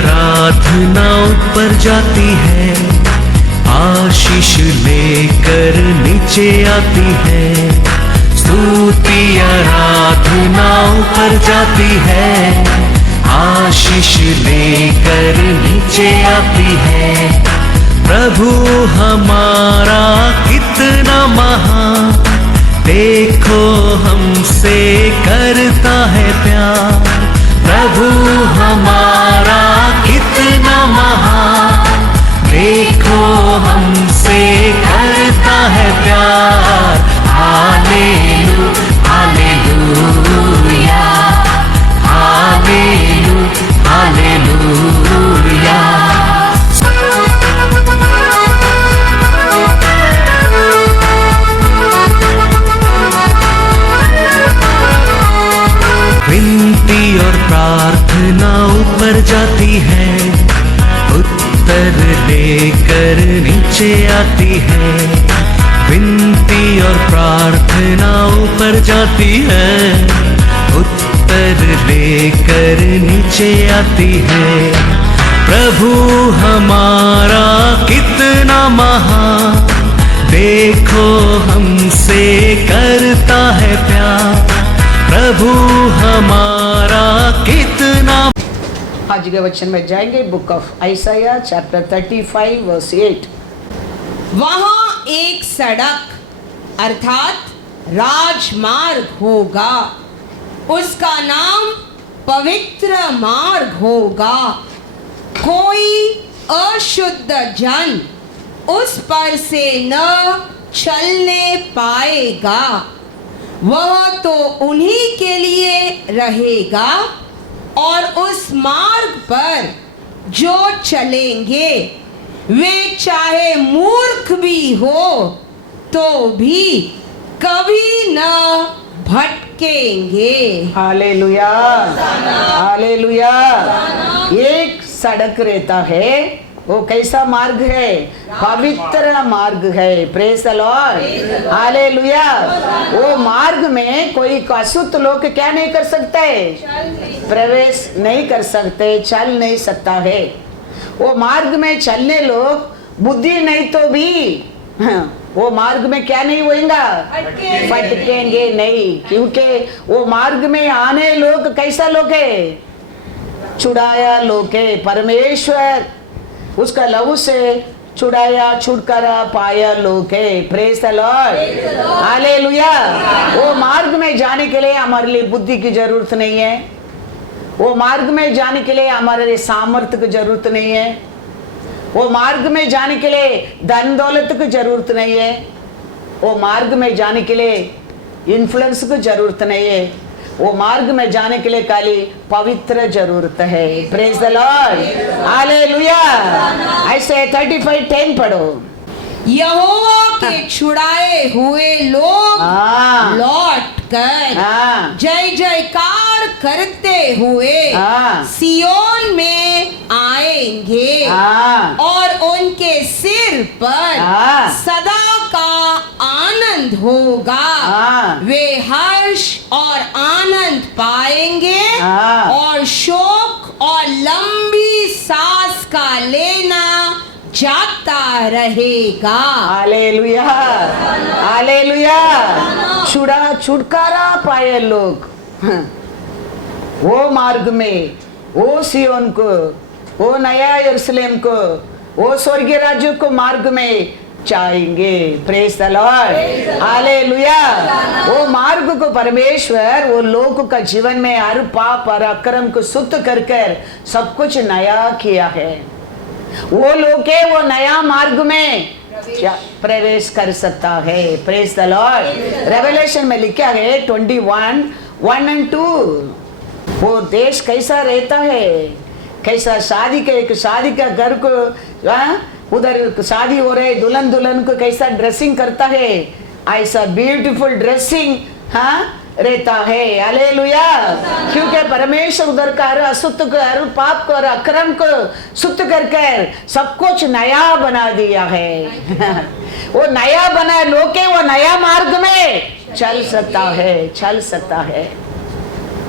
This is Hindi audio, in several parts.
आराधना ऊपर जाती है, आशीष लेकर नीचे आती है। स्तुति आराधना ऊपर जाती है, आशीष लेकर नीचे आती है। प्रभु हमारा कितना महान, देखो हमसे करता है प्यार। प्रभु हमारा कितना महान, देखो हमसे करता है प्यार। हालेलू हालेलूया, हालेलू हालेलूया। विनती और प्रार्थना ऊपर जाती है, उत्तर लेकर नीचे आती है। विनती और प्रार्थना ऊपर जाती है, उत्तर लेकर नीचे आती है। प्रभु हमारा कितना महान, देखो हमसे करता है प्यार। प्रभु हमारा कितना। आज के वचन में जाएंगे, बुक ऑफ आइसाया चैप्टर 35 वर्स 8। वहां एक सड़क अर्थात राजमार्ग होगा, उसका नाम पवित्र मार्ग होगा। कोई अशुद्ध जन उस पर से न चलने पाएगा, वह तो उन्हीं के लिए रहेगा। और उस मार्ग पर जो चलेंगे वे चाहे मूर्ख भी हो तो भी कभी न भटकेंगे। Hallelujah hallelujah. एक सड़क रहता है, वो कैसा मार्ग है? पवित्र मार्ग है। Praise the Lord hallelujah. वो मार्ग में कोई अशुद्ध लोग क्या नहीं कर सकते? प्रवेश नहीं कर सकते, चल नहीं सकता है। वो मार्ग में चलने लोग बुद्धि नहीं तो भी वो मार्ग में क्या नहीं होएगा? भटकेंगे नहीं, क्योंकि वो मार्ग में आने लोग कैसा लोग है? छुड़ाया लोग है। परमेश्वर उसका लहू से छुड़ाया छुटकारा पाया लोग है। Praise the Lord hallelujah. वो मार्ग में जाने के लिए हमारे लिए बुद्धि की जरूरत नहीं है। वो मार्ग में जाने के लिए हमारे लिए सामर्थ्य की जरूरत नहीं है। वो मार्ग में जाने के लिए धन दौलत की जरूरत नहीं है। वो मार्ग में जाने के लिए इन्फ्लुएंस की जरूरत नहीं है। वो मार्ग में जाने के लिए खाली पवित्र जरूरत है। Praise the Lord hallelujah. ऐसे 35:10 पढ़ो। यहोवा के छुड़ाए हुए लोग लौट कर जय जयकार करते हुए सियोन में आएंगे और उनके सिर पर सदा का आनंद होगा। वे हर्ष और आनंद पाएंगे और शोक और लंबी सांस का लेना जाता रहेगा। Hallelujah hallelujah. छुटकारा पाए लोग वो मार्ग में, वो सियोन को, वो नया यरूशलेम को, वो स्वर्गीय राज्य को मार्ग में जाएंगे। Praise the Lord hallelujah. वो मार्ग को परमेश्वर वो लोग का जीवन में हर पाप और अक्रम को शुद्ध कर कर सब कुछ नया किया है। वो लोग के वो नया मार्ग में प्रवेश कर सकता है। Praise the Lord. रेवलेशन में लिखा है 21:1-2। वो देश कैसा रहता है, कैसा शादी के एक शादी का घर को उधर शादी हो रहे, दुल्हन दुल्हन को कैसा ड्रेसिंग करता है, ऐसा ब्यूटीफुल ड्रेसिंग रहता है। हालेलुया। क्योंकि परमेश्वर उधर का हर अशुद्ध को, हर पाप को, हर अक्रम को शुद्ध कर कर सब कुछ नया बना दिया है। वो नया बना लोग के वो नया मार्ग में चल सकता है, चल सकता है।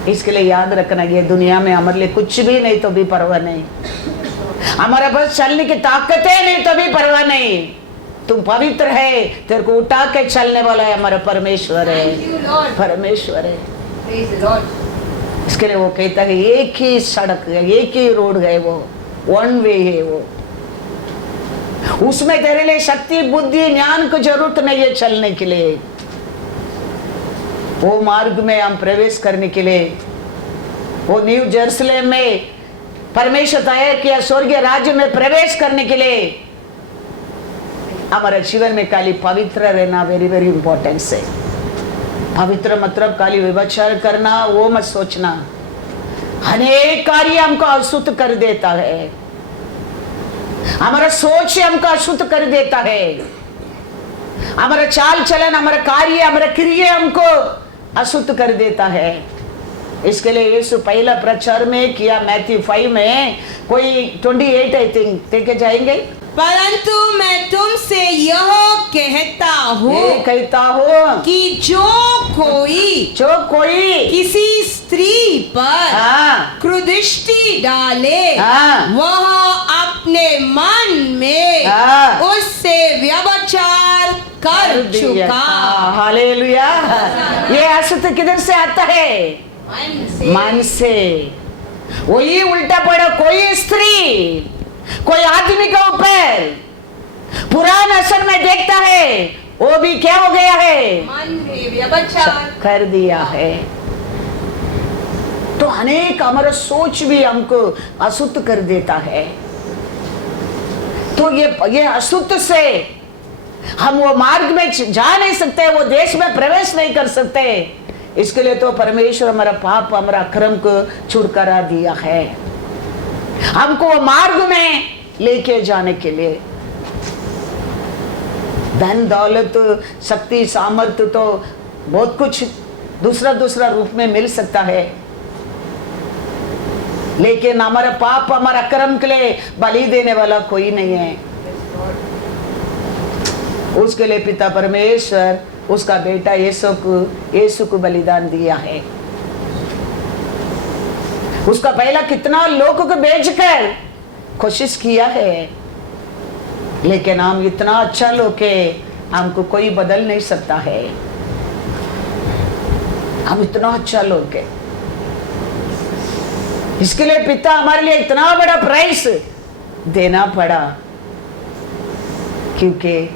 इसके लिए याद रखना, ये दुनिया में हमारे लिए कुछ भी नहीं तो भी परवाह नहीं, हमारे पास चलने की ताकतें नहीं तो भी परवाह नहीं। तुम पवित्र है, तेरे को उठा के चलने वाला है हमारा परमेश्वर है, परमेश्वर है। इसके लिए वो कहता है एक ही सड़क है, एक ही रोड है, वो वन वे है वो, उसमें तेरे लिए शक्ति बुद्धि ज्ञान की जरूरत नहीं है चलने के लिए। वो मार्ग में हम प्रवेश करने के लिए, वो न्यू जेरूसलम में परमेश्वर तय किया स्वर्गीय राज्य में प्रवेश करने के लिए हमारे जीवन में खाली पवित्र रहना वेरी वेरी इंपॉर्टेंट है। पवित्र मतलब खाली व्यभिचार करना वो मत सोचना, अनेक कार्य हमको अशुद्ध कर देता है, हमारा सोच हमको अशुद्ध कर देता है, हमारा चाल चलन हमारा कार्य हमारा क्रिया हमको अशुद्ध कर देता है। इसके लिए यीशु पहला प्रचार में किया मैथ्यू 5 में कोई 28 आई थिंक देखे जाएंगे। परंतु मैं तुमसे यह कहता हूँ कि जो कोई किसी स्त्री पर कुदृष्टि डाले वह अपने मन में उससे व्यभिचार कर चुका। हालेलुया। ये अशुद्ध किधर से आता है? मन से। वही उल्टा पड़ा, कोई स्त्री कोई आदमी के ऊपर पुराना असर में देखता है, वो भी क्या हो गया है? मन में व्यभिचार कर दिया है। तो अनेक हमारा सोच भी हमको अशुद्ध कर देता है। तो ये अशुद्ध से हम वो मार्ग में जा नहीं सकते, वो देश में प्रवेश नहीं कर सकते। इसके लिए तो परमेश्वर हमारा पाप हमारा अक्रम को छुटकारा दिया है, हमको वो मार्ग में लेके जाने के लिए। धन दौलत शक्ति सामर्थ्य तो बहुत कुछ दूसरा रूप में मिल सकता है, लेकिन हमारा पाप हमारा अक्रम के लिए बलि देने वाला कोई नहीं है। उसके लिए पिता परमेश्वर उसका बेटा यीशु को बलिदान दिया है। उसका पहला कितना लोगों को बेचकर कोशिश किया है, लेकिन हम इतना अच्छा लोग है, हमको कोई बदल नहीं सकता है। हम इतना अच्छा लोग है, इसके लिए पिता हमारे लिए इतना बड़ा प्राइस देना पड़ा, क्योंकि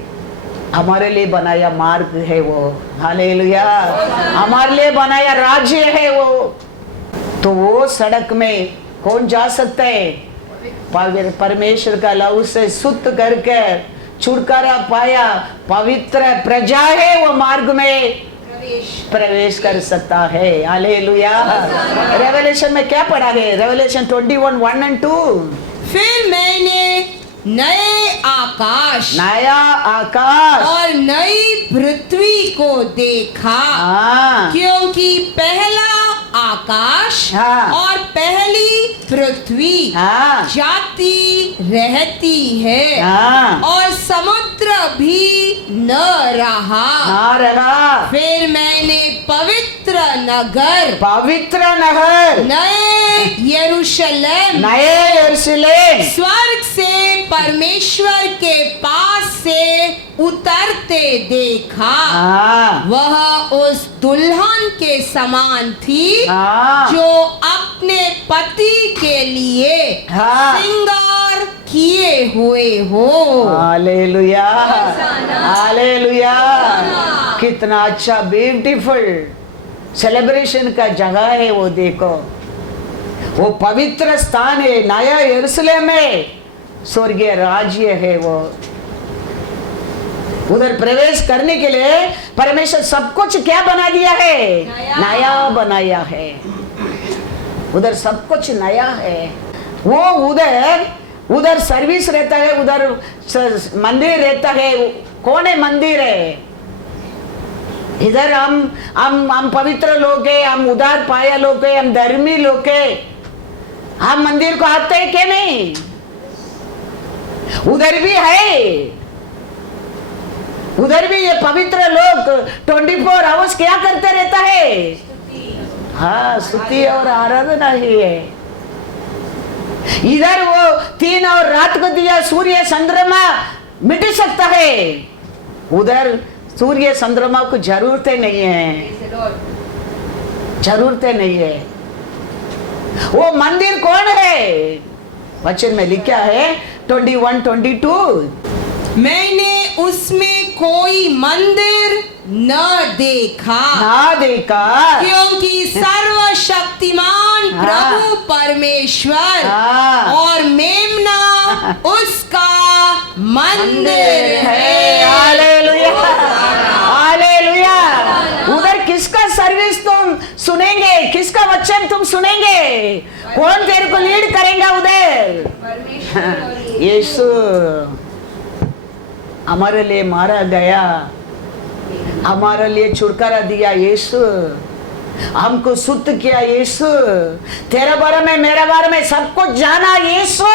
हमारे लिए बनाया मार्ग है वो। हालेलुया। हमारे लिए बनाया राज्य है वो। तो वो सड़क में कौन जा सकता है? परमेश्वर का लहू से शुद्ध करके छुटकारा पाया पवित्र प्रजा है, वो मार्ग में प्रवेश कर सकता है। हालेलुया। रेवलेशन में क्या पढ़ा है? रेवलेशन 21:1-2। फिर मैंने नया आकाश और नई पृथ्वी को देखा, क्योंकि पहला आकाश और पहली पृथ्वी जाती रहती है और समुद्र भी न रहा। फिर मैंने पवित्र नगर नए यरूशलेम स्वर्ग से परमेश्वर के पास से उतरते देखा। वह उस दुल्हन के समान थी जो अपने पति के लिए श्रृंगार किए हुए हो। हालेलुया। हालेलुया। कितना अच्छा ब्यूटीफुल सेलिब्रेशन का जगह है वो। देखो वो पवित्र स्थान है, नया यरूशलेम है, स्वर्गीय राज्य है वो। उधर प्रवेश करने के लिए परमेश्वर सब कुछ क्या बना दिया है? नया बनाया है। उधर सब कुछ नया है। वो उधर सर्विस रहता है, उधर मंदिर रहता है। कौन है मंदिर है? इधर हम पवित्र लोग हैं, हम उदार पाया लोग हैं, हम धर्मी लोग हैं। हम मंदिर को आते हैं क्या? नहीं, उधर भी है। उधर भी ये पवित्र लोग 24 आवर्स क्या करते रहता है? हाँ, स्तुति और आराधना ही है। इधर वो 3 और रात को दिया सूर्य चंद्रमा मिट सकता है, उधर सूर्य चंद्रमा को जरूरतें नहीं है, जरूरतें नहीं है। वो मंदिर कौन है? वचन में लिखा है 21-22, मैंने उसमें कोई मंदिर न देखा, क्योंकि सर्वशक्तिमान हाँ। प्रभु परमेश्वर हाँ। और मेमना उसका मंदिर है। Hallelujah, hallelujah. उधर किसका सर्विस तुम सुनेंगे? किसका वचन तुम सुनेंगे? कौन तेरे को लीड करेगा उधर? यीशु हमारे लिए मारा गया, हमारे लिए छुटकारा दिया यीशु, हमको शुद्ध किया यीशु, तेरे बारे में मेरे बारे में सब कुछ जाना यीशु।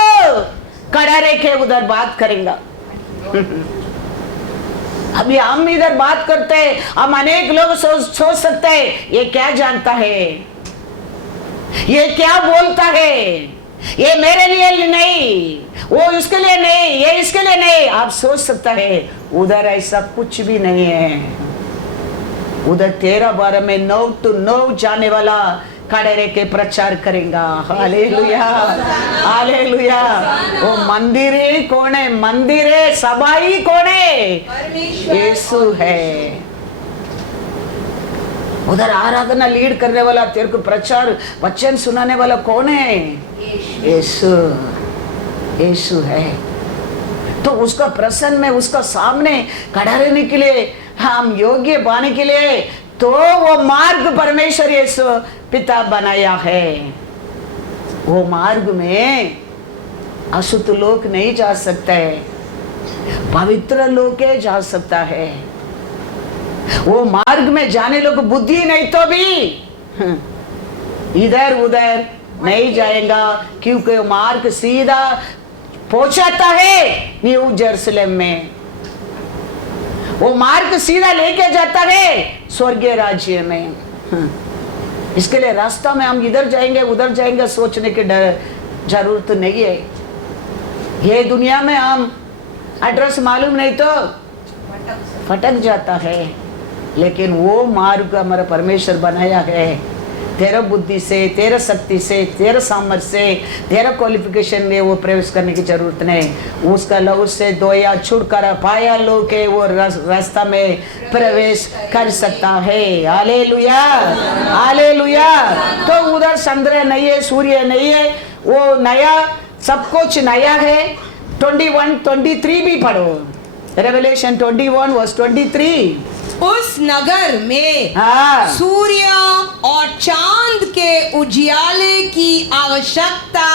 खड़ा रह के उधर बात करेंगे। अभी हम इधर बात करते हैं, हम अनेक लोग सोच सकते हैं ये क्या जानता है, ये क्या बोलता है, ये मेरे लिए नहीं, वो इसके लिए नहीं, ये इसके लिए नहीं, आप सोच सकता है। उधर ऐसा कुछ भी नहीं है। उधर तेरा बारे में 9 to 9 जाने वाला खड़े रह के प्रचार करेगा। Hallelujah, hallelujah. वो मंदिर ही कौन है? मंदिर है, सभा ही कौन है? यीशु है। उधर आराधना लीड करने वाला, तेरे को प्रचार वचन सुनाने वाला कौन है? यीशु, यीशु है। तो उसका प्रसन्न में, उसका सामने खड़ा रहने के लिए, हम योग्य पाने के लिए, तो वो मार्ग परमेश्वर यीशु पिता बनाया है। वो मार्ग में अशुद्ध लोग नहीं जा सकते, पवित्र लोग जा सकता है। वो मार्ग में जाने लोग बुद्धि नहीं तो भी इधर उधर नहीं जाएगा, क्योंकि वो मार्ग सीधा पहुंचाता है न्यू जेरूसलम में। वो मार्ग सीधा लेके जाता है स्वर्गीय राज्य में। इसके लिए रास्ता में हम इधर जाएंगे उधर जाएंगे सोचने की जरूरत नहीं है। ये दुनिया में हम एड्रेस मालूम नहीं तो फटक जाता है, लेकिन वो मार्ग हमारा परमेश्वर बनाया है। तेरा बुद्धि से, तेरा शक्ति से, तेरा सामर्थ्य से, तेरा क्वालिफिकेशन में वो प्रवेश करने की जरूरत नहीं। उसका लहू से धोया छुटकारा पाया लो के वो रास्ता में प्रवेश कर सकता है। Hallelujah, hallelujah. तो उधर चंद्र नहीं है, सूर्य नहीं है, वो नया, सब कुछ नया है। 21-23 भी पढ़ो, रेवलेशन 21:23। उस नगर में सूर्य और चांद के उजियाले की आवश्यकता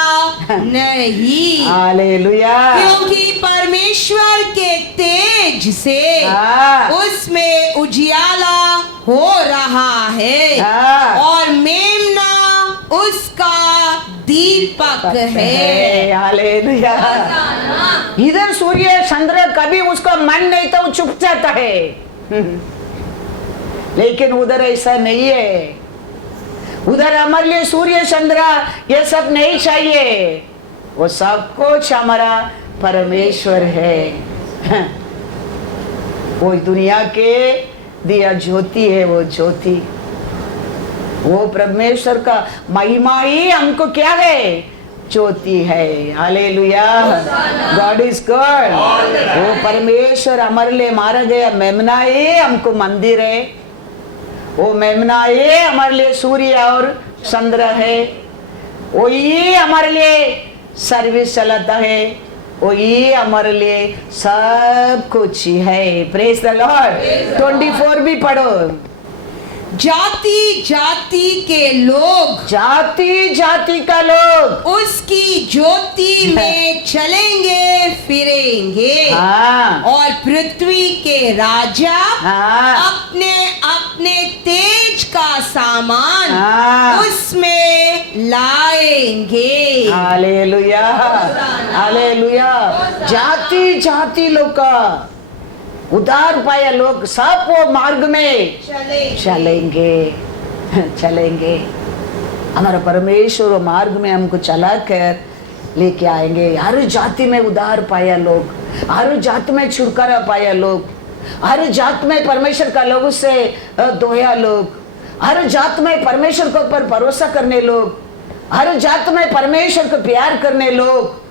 नहीं। हालेलुया। क्योंकि परमेश्वर के तेज से उसमें उजियाला हो रहा है और मेमना उसका दीपक है। हालेलुया। इधर सूर्य चंद्र कभी उसका मन नहीं तो चुप जाता है, लेकिन उधर ऐसा नहीं है। उधर हमारे लिए सूर्य चंद्र ये सब नहीं चाहिए, वो सब कुछ हमारा परमेश्वर है। वो दुनिया के दिया ज्योति है, वो ज्योति, वो परमेश्वर का महिमा ही हमको क्या है? ज्योति है। Hallelujah, God is God. वो परमेश्वर हमारे लिए मारा गया मेमना ही हमको मंदिर है। वो मेमना ही हमारे लिए सूर्य और चंद्र है। वही हमारे लिए सर्विस चलाता है, वही हमारे लिए सब कुछ है। Praise the Lord. 24 भी पढ़ो। जाति जाति के लोग, जाति जाति का लोग उसकी ज्योति में चलेंगे फिरेंगे। और पृथ्वी के राजा अपने अपने तेज का सामान उसमें लाएंगे। Hallelujah, hallelujah. जाति जाति लोग का उद्धार पाया लोग सब वो मार्ग में चलेंगे। चलेंगे। हमारा परमेश्वर वो मार्ग में हमको चला कर लेके आएंगे। हर जाति में उद्धार पाया लोग, हर जाति में छुटकारा पाया लोग, हर जात में परमेश्वर का लहू से धोया लोग, हर जात में परमेश्वर के ऊपर भरोसा करने लोग, हर जात में परमेश्वर को प्यार करने लोग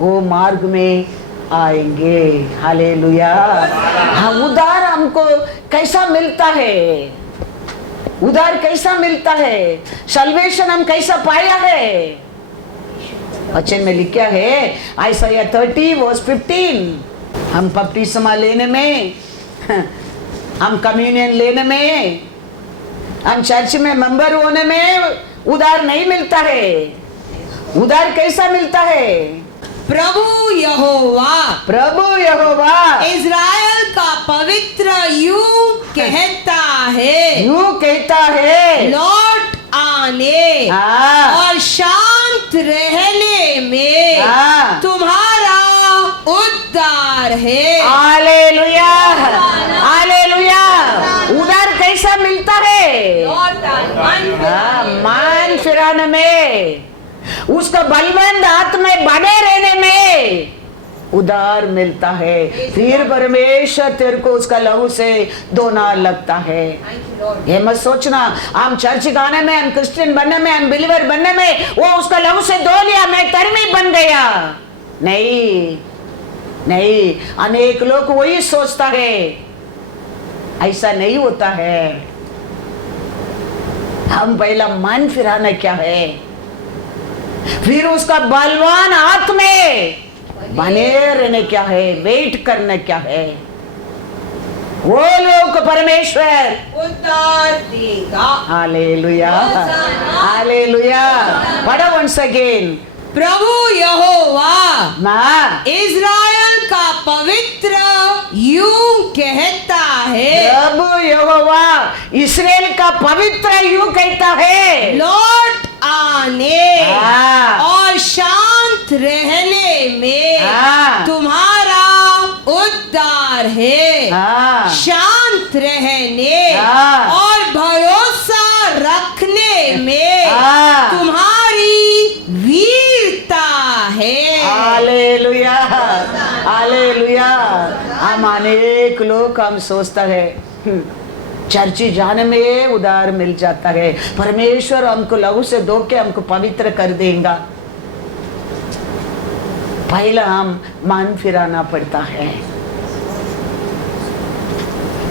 वो मार्ग में आएंगे। हालेलुया। हाँ, उद्धार हमको कैसा मिलता है? उद्धार कैसा मिलता है? सल्वेशन हम कैसा पाया है? वचन में लिखा है आयसाया 30:15, हम बपतिस्मा लेने में, हम कम्युनियन लेने में, हम चर्च में मेंबर होने में उद्धार नहीं मिलता है। उद्धार कैसा मिलता है? प्रभु यहोवा इज़राइल का पवित्र यूं कहता है, लौट आने और शांत रहने में तुम्हारा उद्धार है। Hallelujah, hallelujah. उद्धार कैसा मिलता है? मान फिराने में, उसका बलवंत हाथ में बने रहने में उद्धार मिलता है। फिर परमेश्वर तेरे को उसका लहू से धोना लगता है। ये मत सोचना हम चर्च गाने में, हम क्रिश्चियन बनने में, हम बिलीवर बनने में वो उसका लहू से धो लिया, मैं धर्मी बन गया। नहीं नहीं, अनेक लोग वही सोचता है, ऐसा नहीं होता है। हम पहला मन फिराना क्या है, फिर उसका बलवान हाथ में बने रहने क्या है, वेट करना क्या है। वो लोग परमेश्वर उद्धार देगा। Hallelujah, hallelujah. पढ़ो वंस अगेन। प्रभु यहोवा माँ इज़राइल का पवित्र यूं कहता है, प्रभु यहोवा इस्राएल का पवित्र यूं कहता है, लौट आने और शांत रहने में तुम्हारा उद्धार है। शांत रहने और भरोसा रखने में तुम्हारी वीरता है। Hallelujah, hallelujah. हम अनेक लोग हम सोचता है चर्ची जाने में उद्धार मिल जाता है, परमेश्वर हमको लहू से धो के हमको पवित्र कर देगा। पहला हम मन फिराना पड़ता है,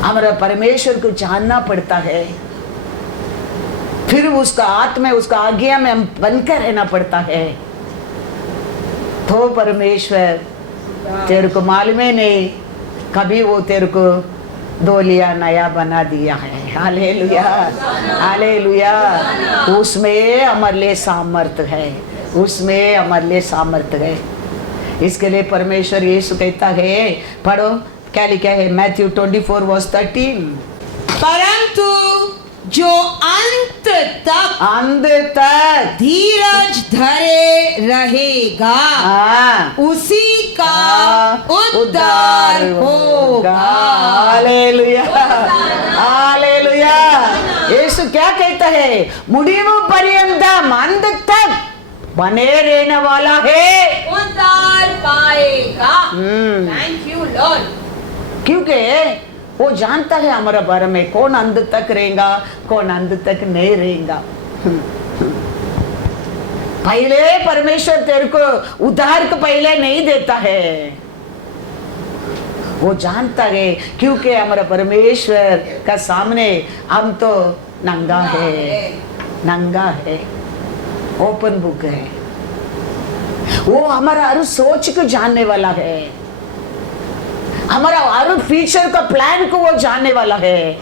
हमारा परमेश्वर को जानना पड़ता है, फिर उसका हाथ में, उसका आज्ञा में हम बनकर रहना पड़ता है। तो परमेश्वर तेरे को मालूम ही नहीं, कभी वो तेरे को धो लिया, नया बना दिया है। Hallelujah, hallelujah. उसमें हमारे लिए सामर्थ्य है, उसमें हमारे लिए सामर्थ्य है। इसके लिए परमेश्वर यीशु कहता है, पढ़ो क्या लिखा है मैथ्यू 24:13, परंतु जो अंत तक धीरज धरे रहेगा उसी का उद्धार होगा। Hallelujah, hallelujah. यीशु क्या कहता है, मुड़ीवु पर्यंतम अंत तक बने रहने वाला है, उद्धार पाएगा। Thank you Lord. क्योंकि वो जानता है हमारे बारे में, कौन अंत तक रहेगा, कौन अंत तक नहीं रहेगा। पहले परमेश्वर तेरे को उद्धार को पहले नहीं देता है, वो जानता है, क्योंकि हमारा परमेश्वर का सामने हम तो नंगा है, नंगा है, ओपन बुक है। वो हमारा हर सोच को जानने वाला है, हमारा हर फ्यूचर का प्लान को वो जानने वाला है।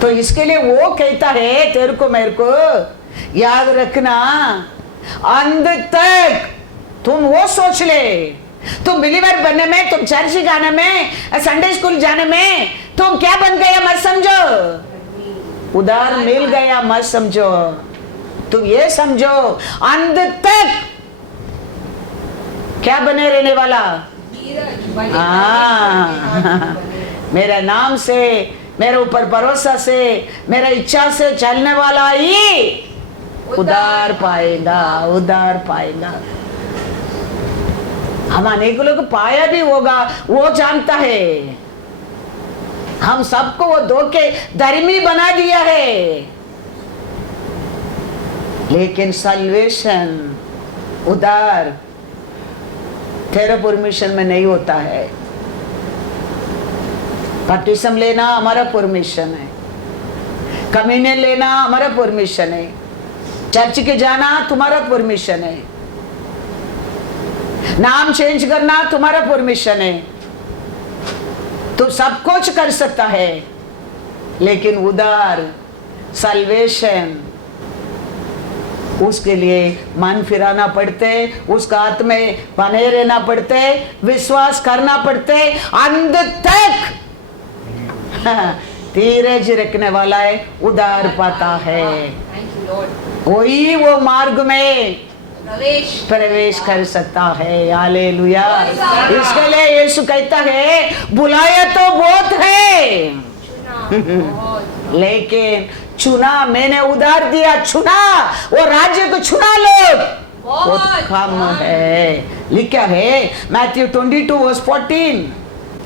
तो इसके लिए वो कहता है तेरे को मेरे को याद रखना, अंत तक तुम वो सोच ले, तुम बिलीवर बनने में, तुम चर्च जाने में, संडे स्कूल जाने में तुम क्या बन गया मत समझो, उधार मिल गया मत समझो, तुम ये समझो अंत तक क्या बने रहने वाला। मेरा नाम से मेरे ऊपर भरोसा से, मेरा इच्छा से चलने वाला ही उद्धार पाएगा, उद्धार पाएगा। हम अनेक लोग पाया भी होगा, वो जानता है। हम सबको वो धोखे धर्मी बना दिया है, लेकिन सल्वेशन, उद्धार तेरे परमिशन में नहीं होता है। बपटिस्म लेना हमारा परमिशन है, कम्युनियन लेना हमारा परमिशन है, चर्च के जाना तुम्हारा परमिशन है, नाम चेंज करना तुम्हारा परमिशन है। तो सब कुछ कर सकता है, लेकिन उद्धार, सल्वेशन, उसके लिए मन फिराना पड़ते, उसका हाथ में बने रहना पड़ते, विश्वास करना पड़ते, अंत तक धीरज रखने वाला है उद्धार पाता है। Thank you, Lord. वही वो मार्ग में प्रवेश कर सकता है। हालेलुया। इसके लिए यीशु कहता है बुलाया तो बहुत है, बहुत। लेकिन चुना मैंने उधार दिया, चुना वो राज्य को चुना लो बहुत कम है। लिखा है मैथ्यू 22:14,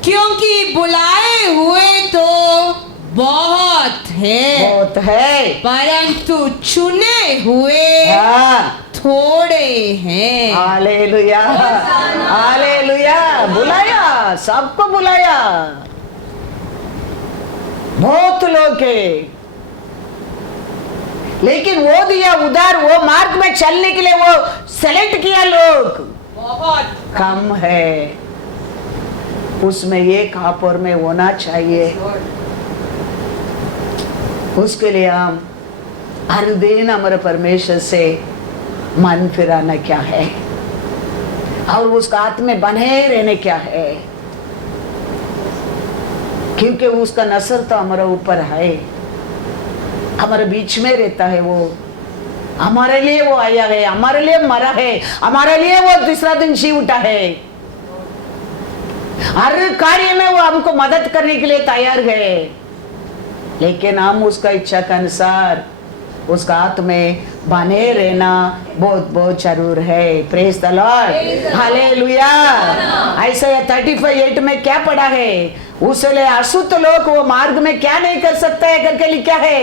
क्योंकि बुलाए हुए तो बहुत है, बहुत है, परंतु चुने हुए हाँ। थोड़े हैं। Hallelujah, hallelujah. बुलाया, सबको बुलाया, बहुत लोग है, लेकिन वो दिया उधार, वो मार्ग में चलने के लिए वो सेलेक्ट किया लोग बहुत कम है। उसमें एक हापर में होना चाहिए। उसके लिए हम हर दिन हमारे परमेश्वर से मन फिराना क्या है, और उसका हाथ में बने रहने क्या है, क्योंकि उसका नसर तो हमारे ऊपर है, हमारे बीच में रहता है। वो हमारे लिए वो आया है, हमारे लिए मरा है, हमारे लिए वो तीसरा दिन जी उठा है। हर कार्य में वो हमको मदद करने के लिए तैयार है, लेकिन हम उसका इच्छा के अनुसार उसका हाथ में बने रहना बहुत बहुत जरूर है। Praise the Lord, hallelujah. ऐसा 35:8 में क्या पढ़ा है, उसले अशुद्ध लोग वो मार्ग में क्या नहीं कर सकता है करके लिखा है,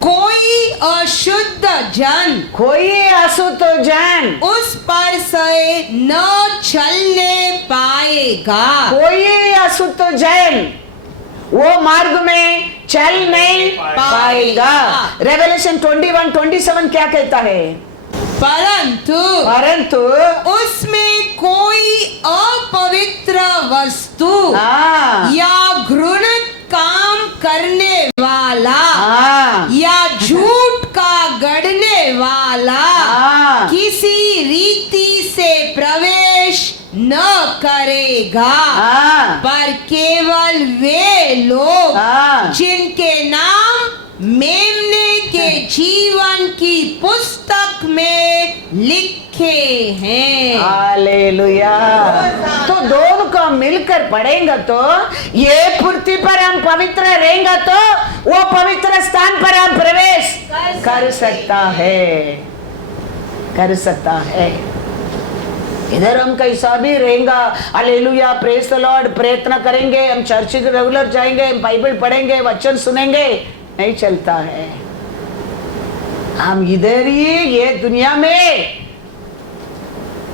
कोई अशुद्ध जन, कोई अशुद्ध जन उस पर से न चलने पाएगा। कोई अशुद्ध जन वो मार्ग में चल नहीं पाएगा। रेवलेशन 21:27 क्या कहता है, परंतु उसमें कोई अपवित्र वस्तु हाँ, या घृणित काम करने वाला हाँ, या झूठ का गढ़ने वाला हाँ, किसी रीति से प्रवेश न करेगा, हाँ, पर केवल वे लोग हाँ, जिनके नाम मेमने के जीवन की पुस्तक में लिखे हैं। हालेलुया। तो दोनों को मिलकर पढ़ेंगे तो ये पृथ्वी पर हम पवित्र रहेंगे, तो वो पवित्र स्थान पर हम प्रवेश कर सकता है, कर सकता है। इधर हम कैसा भी रहेगा, हालेलुया, प्रेज द लॉर्ड, प्रयत्न करेंगे, हम चर्च रेगुलर जाएंगे, हम बाइबल पढ़ेंगे, वचन सुनेंगे, नहीं चलता है। हम इधर ही ये दुनिया में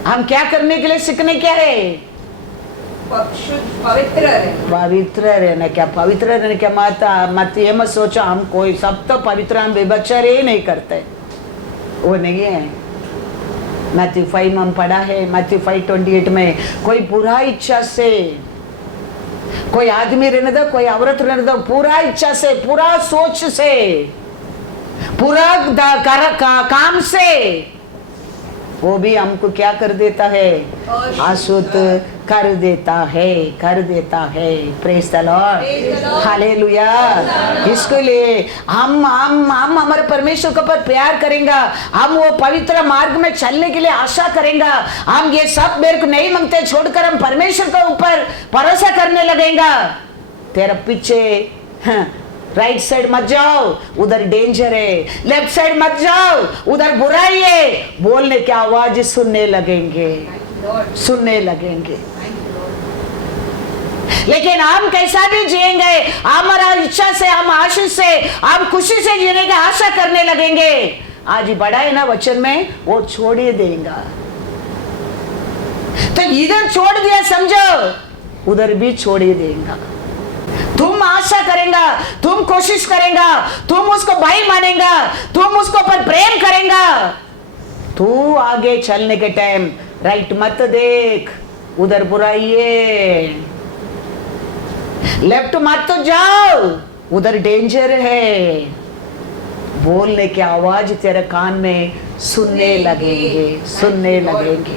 हम क्या करने के लिए सीखने क्या है, पवित्र पवित्र रहना। क्या पवित्र रहने क्या मत ये मत सोचो हम कोई सब तो पवित्र, हम बेबच्चर ही नहीं करते, वो नहीं है। मैथ्यू 5 हम पढ़ा है, मैथ्यू 5:28 में कोई बुरा इच्छा से, कोई आदमी रहने दो, कोई औरत रहने दो, पूरा इच्छा से, पूरा सोच से, पूरा काम से वो भी हमको क्या कर देता है, अशुद्ध कर देता है, कर देता है। Praise the Lord, hallelujah. इसके लिए हम हमारे परमेश्वर के ऊपर प्यार करेंगे, हम वो पवित्र मार्ग में चलने के लिए आशा करेंगे। हम ये सब मेरे को नहीं मांगते, छोड़कर हम परमेश्वर के ऊपर भरोसा करने लगेंगे। तेरा पीछे राइट साइड मत जाओ, उधर डेंजर है। लेफ्ट साइड मत जाओ, उधर बुराई है। बोलने की आवाज सुनने लगेंगे, सुनने लगेंगे। लेकिन हम कैसा भी जिएंगे, हमारा इच्छा से, हम आशीष से, हम खुशी से जीने की आशा करने लगेंगे। आज ही बड़ा है ना वचन में, वो छोड़ ही देगा। तो इधर छोड़ दिया समझो, उधर भी छोड़ ही देगा। तुम आशा करेगा, तुम कोशिश करेगा, तुम उसको भाई मानेगा, तुम उसको पर प्रेम करेगा। तू आगे चलने के टाइम राइट मत देख, उधर बुराई है। लेफ्ट मत तो जाओ, उधर डेंजर है। बोलने की आवाज तेरे कान में सुनने लगेंगे, सुनने लगेंगे।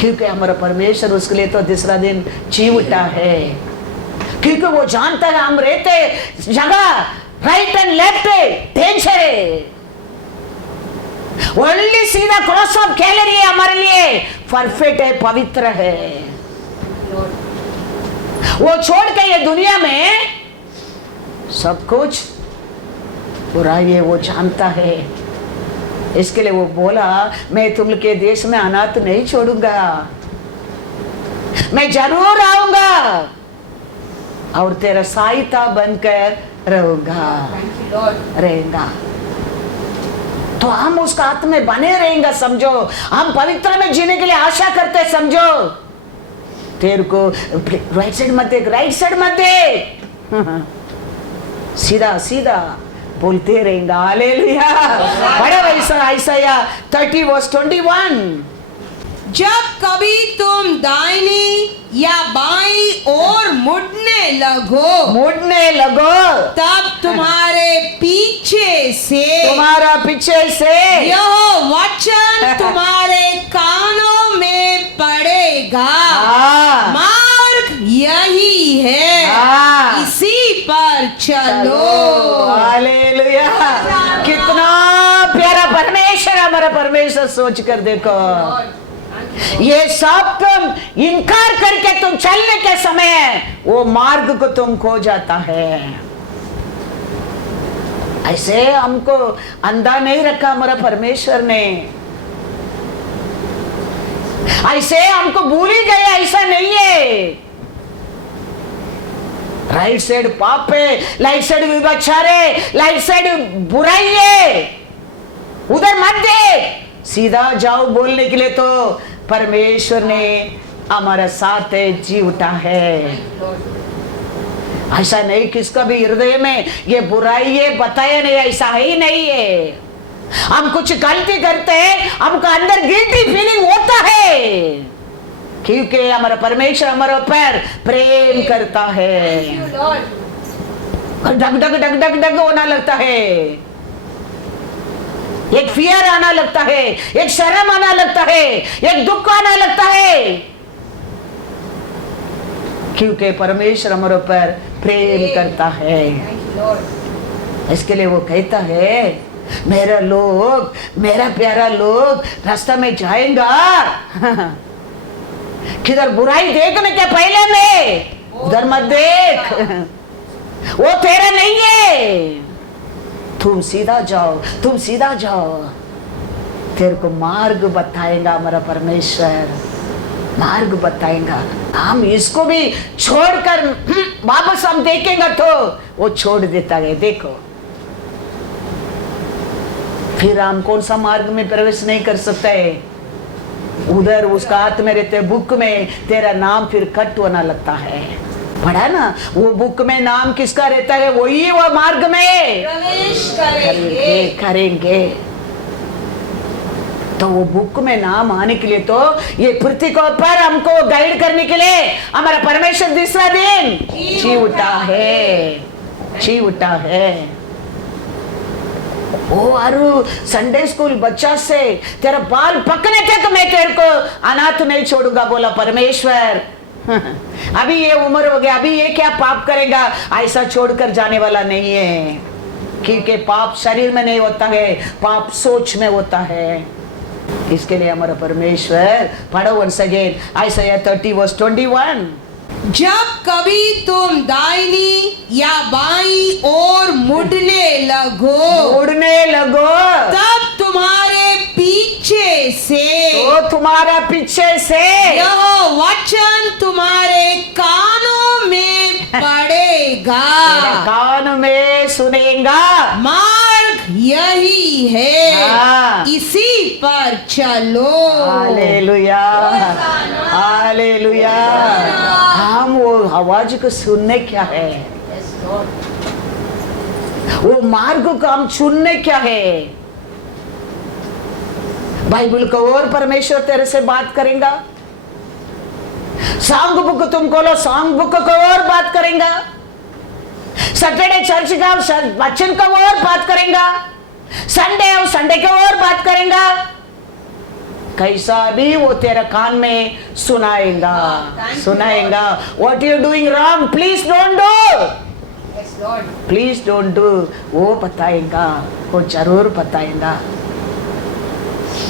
क्योंकि हमारा परमेश्वर उसके लिए तो तीसरा दिन जी उठा है। क्योंकि वो जानता है हम रहते जगह राइट एंड लेफ्ट डेंजर है। ओनली सीधा क्रॉस ऑफ कैलरी है हमारे लिए, परफेक्ट है, पवित्र है। वो छोड़ के ये दुनिया में सब कुछ बुराई है, वो जानता है। इसके लिए वो बोला, मैं तुम के देश में अनाथ नहीं छोड़ूंगा, मैं जरूर आऊंगा और तेरा सहायता बनकर रहूंगा, रहेगा। तो हम उसका हाथ में बने रहेंगे समझो। हम पवित्र में जीने के लिए आशा करते समझो। तेरे को राइट साइड मत देख, राइट साइड मत देख, सीधा सीधा बोलते रहेंगे। हालेलुया। बड़ा वैसा आयसाया 30:21। जब कभी तुम दाहिनी या बाईं ओर मुड़ने लगो, तब तुम्हारे पीछे से यह वचन तुम्हारे कानों में पड़ेगा। मार्ग यही है, इसी पर चलो। हालेलुया। कितना प्यारा परमेश्वर, हमारा परमेश्वर। सोच कर देखो, ये सब तुम इनकार करके तुम चलने के समय वो मार्ग को तुम खो जाता है। ऐसे हमको अंधा नहीं रखा हमारा परमेश्वर ने, ऐसे हमको भूल ही गया, ऐसा नहीं है। राइट साइड पाप है, राइट साइड व्यभिचार है, राइट साइड बुराई है, उधर मत दे, सीधा जाओ। बोलने के लिए तो परमेश्वर ने हमारा साथ जी उठा है। ऐसा नहीं किसका भी हृदय में ये बुराई है बताया नहीं, ऐसा ही नहीं है। हम कुछ गलती करते हैं, हमको अंदर गिल्टी फीलिंग होता है, क्योंकि हमारा परमेश्वर हमारे ऊपर प्रेम करता है। डग डग डग डग डग होना लगता है, एक फियर आना लगता है, एक शर्म आना लगता है, एक दुख आना लगता है, क्योंकि परमेश्वर हमारे ऊपर प्रेम करता है। इसके लिए वो कहता है, मेरा लोग, मेरा प्यारा लोग रास्ता में जाएगा, किधर बुराई देखने के पहले में उधर मत देख, वो तेरा नहीं है। तुम सीधा जाओ, तुम सीधा जाओ, तेरे को मार्ग बताएगा हमारा परमेश्वर, मार्ग बताएगा। हम इसको भी छोड़कर वापस हम देखेंगे तो वो छोड़ देता है। देखो फिर हम कौन सा मार्ग में प्रवेश नहीं कर सकते है। उधर उसका हाथ में रहते बुक में तेरा नाम फिर कट होना लगता है। पढ़ा ना, वो बुक में नाम किसका रहता है, वही वो मार्ग में प्रवेश करेंगे। तो वो बुक में नाम आने के लिए तो ये पृथ्वी को पर हमको गाइड करने के लिए हमारा परमेश्वर दूसरा दिन जी उठा है, जी उठा है। ओ अरु संडे स्कूल बच्चा से तेरा बाल पकने तक मैं तेरे को अनाथ नहीं छोड़ूंगा बोला परमेश्वर। अभी ये उम्र हो गया, अभी ये क्या पाप करेगा, ऐसा छोड़कर जाने वाला नहीं है, क्योंकि पाप शरीर में नहीं होता है, पाप सोच में होता है। इसके लिए हमारा परमेश्वर, पढ़ो once again, Isaiah 30:21। जब कभी तुम दाहिनी या बाईं ओर मुड़ने लगो, उड़ने लगो, तब तुम्हारे पीछे से तो तुम्हारा पीछे से यह वचन तुम्हारे कानों में पड़ेगा, कान में सुनेगा। मार्ग यही है, हाँ। इसी पर चलो। Hallelujah, hallelujah. हम वो आवाज को सुनने क्या है, वो मार्ग को हम चुनने क्या है। बाइबल को और परमेश्वर तेरे से बात करेगा। सॉन्ग बुक तुम खोलो, सॉन्ग बुक को और बात करेगा। सैटरडे चर्च का वचन का और बात करेगा। संडे को और बात करेगा। कैसा भी वो तेरे कान में सुनाएगा, सुनाएगा। What you doing wrong, please don't do, please don't do, वो बताएगा, वो जरूर बताएगा।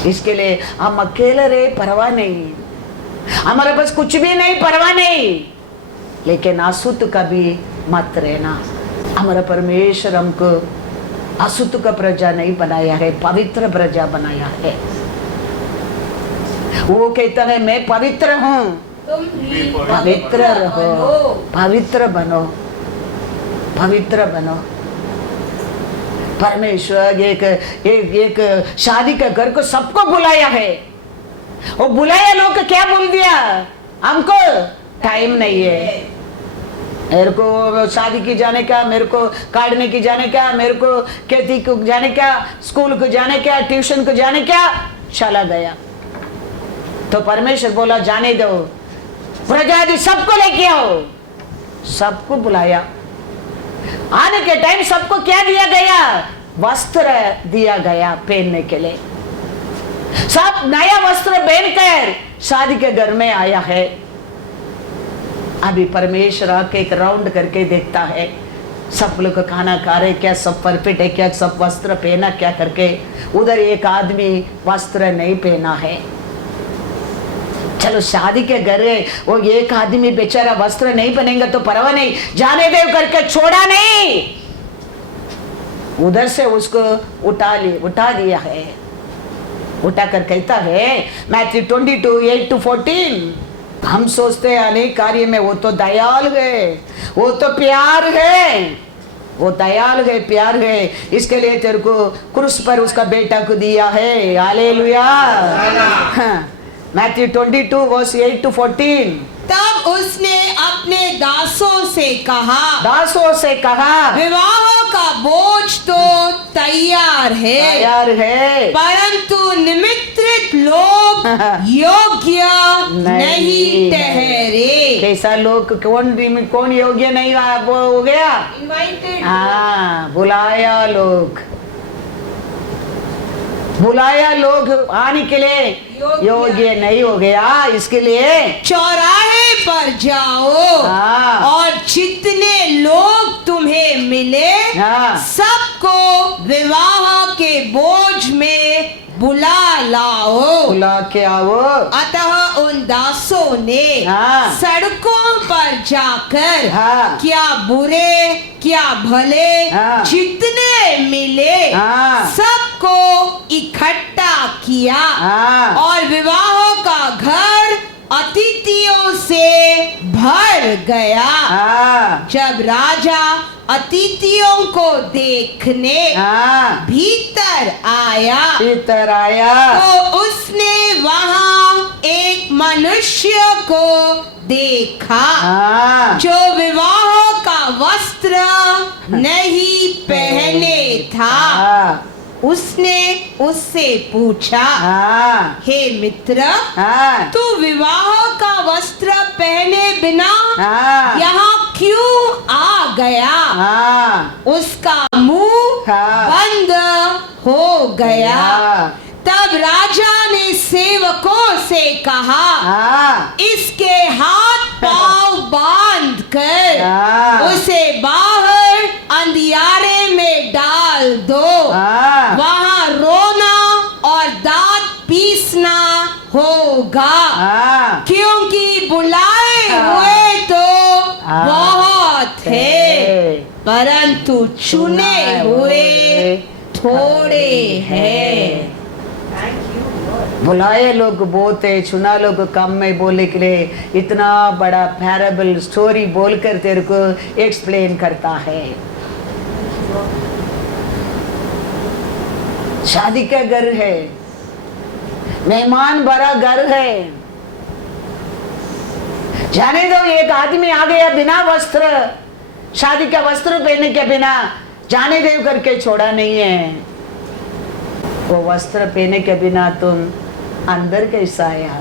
इसके लिए हम अकेले रहे, परवाह नहीं, हमारे पास कुछ भी नहीं, परवाह नहीं, लेकिन अशुद्ध का भी मत रहना। हमारा परमेश्वर हमको अशुद्ध का प्रजा नहीं बनाया है, पवित्र प्रजा बनाया है। वो कहता है मैं पवित्र हूँ, पवित्र रहो, पवित्र बनो, पवित्र बनो। परमेश्वर एक शादी के घर को सबको बुलाया है। वो बुलाया लोग क्या बोल दिया, हमको टाइम नहीं है, मेरे को शादी की जाने का, मेरे को काटने की जाने का, मेरे को खेती को जाने का, स्कूल को जाने का, ट्यूशन को जाने का, चला गया। तो परमेश्वर बोला जाने दो, प्रजाति सबको लेके आओ। सबको बुलाया। आने के टाइम सबको क्या दिया गया, वस्त्र दिया गया पहनने के लिए। सब नया वस्त्र पहनकर शादी के घर में आया है। अभी परमेश्वर आके एक राउंड करके देखता है, सब लोग खाना खा रहे क्या, सब परफेक्ट है क्या, सब वस्त्र पहना क्या करके। उधर एक आदमी वस्त्र नहीं पहना है। चलो शादी के घर वो एक आदमी बेचारा वस्त्र नहीं पहनेगा तो परवाह नहीं, जाने दे करके छोड़ा नहीं, उधर से उसको उठा दिया है। उठाकर कहता है मैथ्यू 22:8-14, हम सोचते हैं अनेक कार्य में वो तो दयाल है, वो तो प्यार है, वो दयाल है, प्यार है, इसके लिए तेरे को क्रूस पर उसका बेटा को दिया है। हालेलुया। हाँ, मैथ्यू 22:8-14। तब उसने अपने दासों से कहा, विवाह का बोझ तो तैयार है, परंतु निमित्रित लोग योग्य नहीं ठहरे। कैसा लोग, कौन योग्य नहीं हो गया, हाँ, बुलाया लोग आने के लिए योग्य नहीं हो गया। इसके लिए चौराहे पर जाओ, हाँ, और जितने लोग तुम्हें मिले, हाँ, सबको विवाह के बोझ में बुला लाओ। बुला के आओ। अतः उन दासों ने हाँ, सड़कों पर जाकर, हाँ, क्या बुरे क्या भले, हाँ, जितने मिले, हाँ, सबको इकट्ठा किया, हाँ, और विवाह का घर अतिथियों से भर गया। हाँ, जब राजा अतिथियों को देखने हाँ, भीतर आया, तो उसने वहां एक मनुष्य को देखा, हाँ, जो विवाह का वस्त्र नहीं पहने था। हाँ, उसने उससे पूछा, हाँ, हे मित्र, हाँ, तू विवाह का वस्त्र पहने बिना हाँ, यहाँ क्यों आ गया? हाँ, उसका मुंह हाँ, बंद हो गया। हाँ, तब राजा ने सेवकों से कहा, हाँ, इसके हाथ पांव बांध कर हाँ, उसे बाहर अंधियारे में डाल दो, हाँ, वहां रोना और दांत पीसना होगा, हाँ, क्योंकि बुलाए हाँ, हुए तो परंतु चुने हुए थोड़े हैं। बुलाए लोग बहुत है, चुना लोग कम में बोलने के लिए इतना बड़ा पैराबल स्टोरी बोलकर तेरे को एक्सप्लेन करता है। शादी का घर है, मेहमान भरा घर है। जाने दो, एक आदमी आ गया बिना वस्त्र, शादी का वस्त्र पहने के बिना, जाने दे करके छोड़ा नहीं है। वो वस्त्र पहने के बिना तुम अंदर कैसा आया?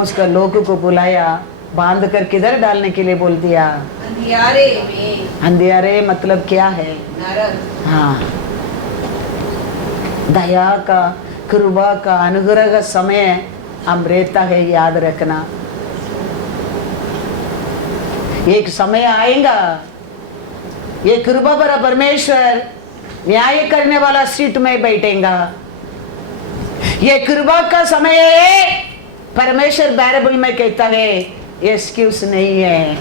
उसका लोगों को बुलाया, बांध कर किधर डालने के लिए बोल दिया? अंधियारे में। अंधियारे मतलब क्या है? नरक। हाँ, दया का, कृपा का, अनुग्रह का समय हम रहता है, याद रखना। एक समय आएगा, ये कृपा भरा परमेश्वर न्याय करने वाला सीट में बैठेगा। ये कृपा का समय है। परमेश्वर बाइबल में कहता है एक्सक्यूज नहीं है।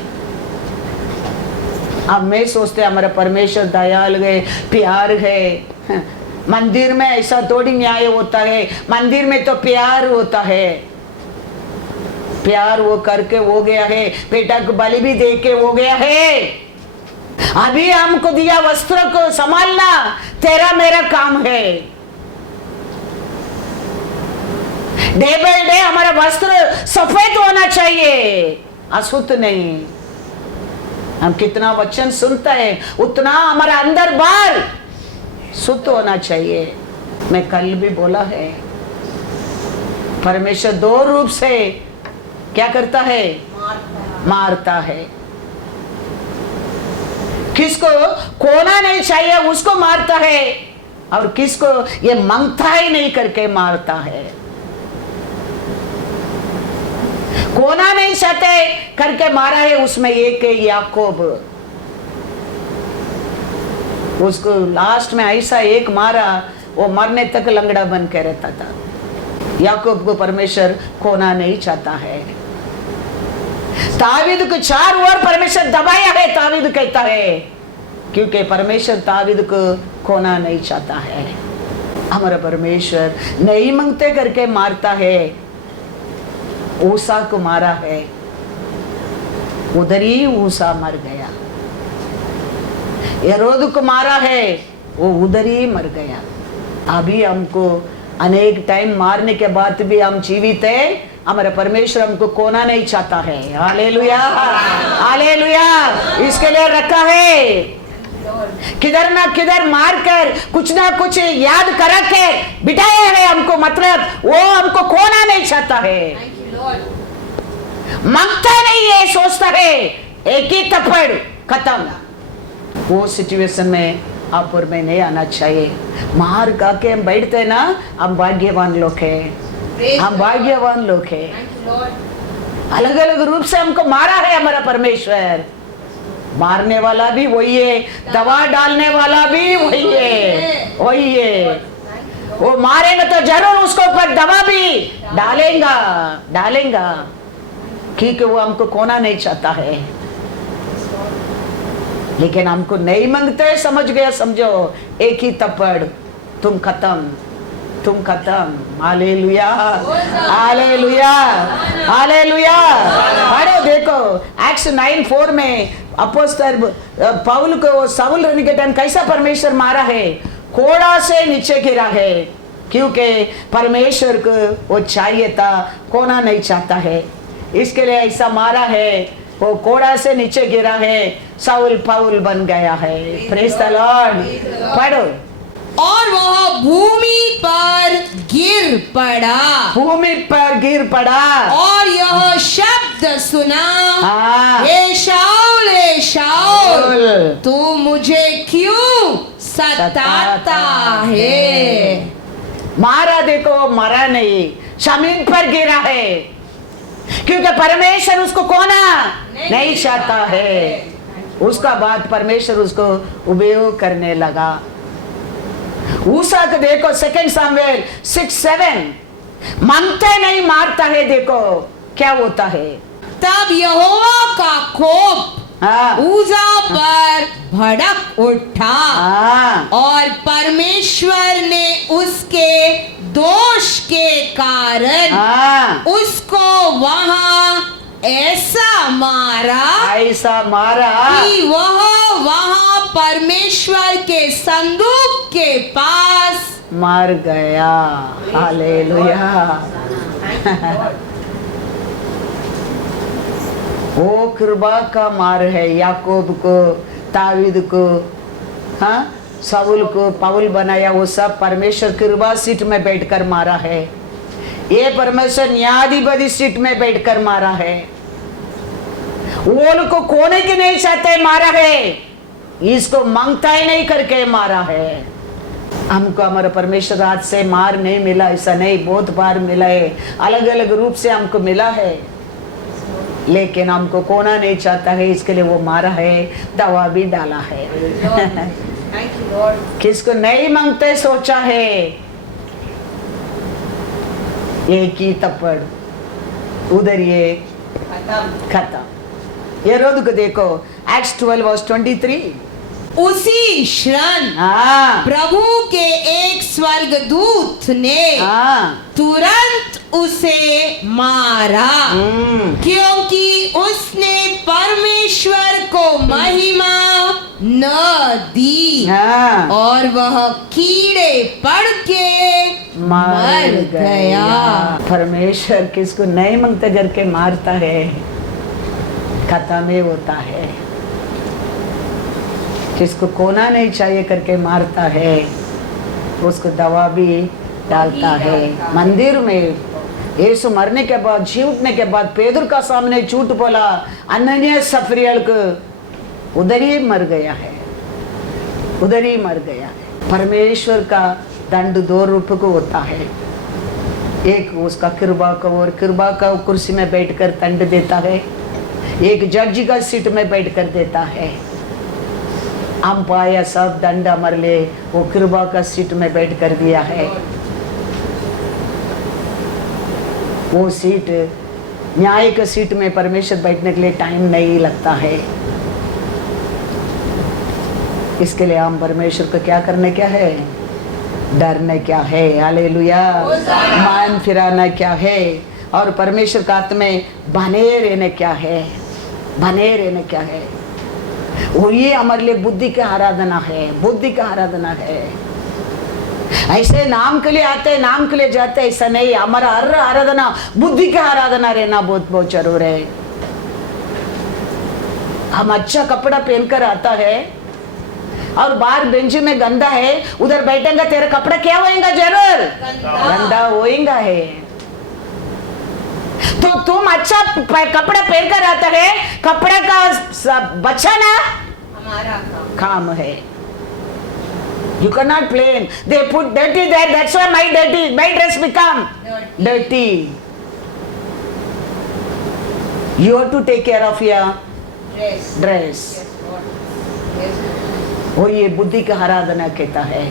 अब मैं सोचते हमारा परमेश्वर दयालु है, प्यार है। मंदिर में ऐसा थोड़ी न्याय होता है, मंदिर में तो प्यार होता है। प्यार वो करके हो गया है, बेटा को बलि भी दे के हो गया है। अभी हमको दिया वस्त्र को संभालना तेरा मेरा काम है। डे बाय डे हमारा वस्त्र सफेद होना चाहिए, अशुद्ध नहीं। हम कितना वचन सुनता है उतना हमारा अंदर बाहर शुद्ध होना चाहिए। मैं कल भी बोला है, परमेश्वर दो रूप से क्या करता है? मारता है। किसको खोना नहीं चाहिए उसको मारता है, और किसको ये मांगता ही नहीं करके मारता है। खोना नहीं चाहते करके मारा है, उसमें एक है याकूब। उसको लास्ट में ऐसा एक मारा, वो मरने तक लंगड़ा बन के रहता था। याकूब को परमेश्वर खोना नहीं चाहता है। तावीद को 4 ओर परमेश्वर दबाया है, तावीद कहता है, क्योंकि परमेश्वर तावीद को खोना नहीं चाहता है। हमारा परमेश्वर नहीं मांगते करके मारता है। ऊसा को मारा है, उधर ही ऊसा मर गया। हेरोद को मारा है, वो उधर ही मर गया। अभी हमको अनेक टाइम मारने के बाद भी हम जीवित है। हमारा परमेश्वर हमको कोना नहीं चाहता है। Hallelujah, hallelujah. इसके लिए रखा है, किधर ना किधर मारकर कुछ ना कुछ याद करा के बिठाया है हमको। मतलब वो हमको खोना नहीं चाहता है, मांगता नहीं है, सोचता है एक ही थप्पड़ खत्म। वो सिचुएशन में आप और में नहीं आना चाहिए। मार का के हम बैठते ना, हम भाग्यवान लोग हैं, हम भाग्यवान लोग हैं। अलग अलग रूप से हमको मारा है हमारा परमेश्वर। मारने वाला भी वही है, दवा डालने वाला भी वही है, वही है। वो मारेगा तो जरूर उसको ऊपर दवा भी डालेगा, क्योंकि वो हमको खोना नहीं चाहता है। लेकिन हमको नहीं मांगते, समझ गया, समझो, एक ही थप्पड़, तुम खत्म। Hallelujah, hallelujah, hallelujah. अरे देखो एक्ट्स 9:4 में अपोस्तल पौल को शाऊल रहने के टाइम कैसा परमेश्वर मारा है? कोड़ा से नीचे गिरा है, क्योंकि परमेश्वर को वो चाहिए था, खोना नहीं चाहता है, इसके लिए ऐसा मारा है। वो कोड़ा से नीचे गिरा है, शाऊल पौल बन गया है। Praise the Lord. पढ़ो। और वह भूमि पर गिर पड़ा और यह शब्द सुना, हे शाऊल, तू मुझे क्यों सताता है? मारा, देखो मरा नहीं, जमीन पर गिरा है, क्योंकि परमेश्वर उसको कोना नहीं चाहता है। उसका बाद परमेश्वर उसको उपयोग करने लगा। ऊसा को देखो 2 सामुएल 6:7, मांगते नहीं मारता है। देखो क्या होता है। तब यहोवा का कोप हाँ। उजा पर भड़क उठा हाँ। और परमेश्वर ने उसके दोष के कारण हाँ। उसको वहां ऐसा मारा ऐसा मारा कि वह वहां परमेश्वर के संदूक के पास मर गया। हालेलुया। वो कृपा का मार है। याकूब को, दाऊद को, हाँ, शाऊल को पाउल बनाया, वो सब परमेश्वर कृपा सीट में बैठकर मारा है। ये परमेश्वर न्यायाधिपति सीट में बैठकर मारा है। वो लोग को कोने के नहीं चाहते मारा है, इसको मांगता ही नहीं करके मारा है। हमको हमारा परमेश्वर हाथ से मार नहीं मिला, ऐसा नहीं, बहुत बार मिला है, अलग अलग रूप से हमको मिला है, लेकिन हमको कोना नहीं चाहता है, इसके लिए वो मारा है, दवा भी डाला है। किसको नहीं मांगते सोचा है, एक ही थप्पड़, उधर ये खत्म। ये रोद को देखो, Acts 12:23। उसी क्षण हाँ। प्रभु के एक स्वर्गदूत ने हाँ। तुरंत उसे मारा, क्योंकि उसने परमेश्वर को महिमा न दी। हाँ। और वह कीड़े पड़ के मर गया। परमेश्वर किसको नहीं मांगते करके मारता है, खत्म ही होता है। जिसको कोना नहीं चाहिए करके मारता है, उसको दवा भी डालता है। मंदिर में यीशु मरने के बाद, जी उठने के बाद पेदर का सामने झूठ बोला, अनन्य सफरियल को उधर ही मर गया है, उधर ही मर गया है। परमेश्वर का दंड दो रूप को होता है, एक उसका कृपा का, और कृपा का कुर्सी में बैठकर दंड देता है, एक जज का सीट में बैठकर देता है। हम पाया सब दंड हमारे लिए वो कृपा का सीट में बैठ कर दिया है। वो सीट, न्याय का सीट में परमेश्वर बैठने के लिए टाइम नहीं लगता है। इसके लिए हम परमेश्वर को क्या करने क्या है, डरने क्या है, हालेलुया, मान फिराना क्या है, और परमेश्वर का हाथ में बने रहने क्या है, बने रहने क्या है। और ये हमारे लिए बुद्धि की आराधना है, बुद्धि का आराधना है। ऐसे नाम के लिए आते, नाम के लिए जाते, ऐसा नहीं। हमारा हर आराधना बुद्धि का आराधना रहना बहुत बहुत जरूर है। हम अच्छा कपड़ा पहनकर आता है और बाहर बेंच में गंदा है, उधर बैठेंगे, तेरा कपड़ा क्या होएगा, जरूर गंदा होएगा है। तो तुम अच्छा कपड़ा पहनकर आता है, कपड़ा का बचाना हमारा काम है। You cannot blame. They put dirty there. That's why my dress become dirty. You have to take care of your dress. वो ये बुद्धि का आराधना कहता है।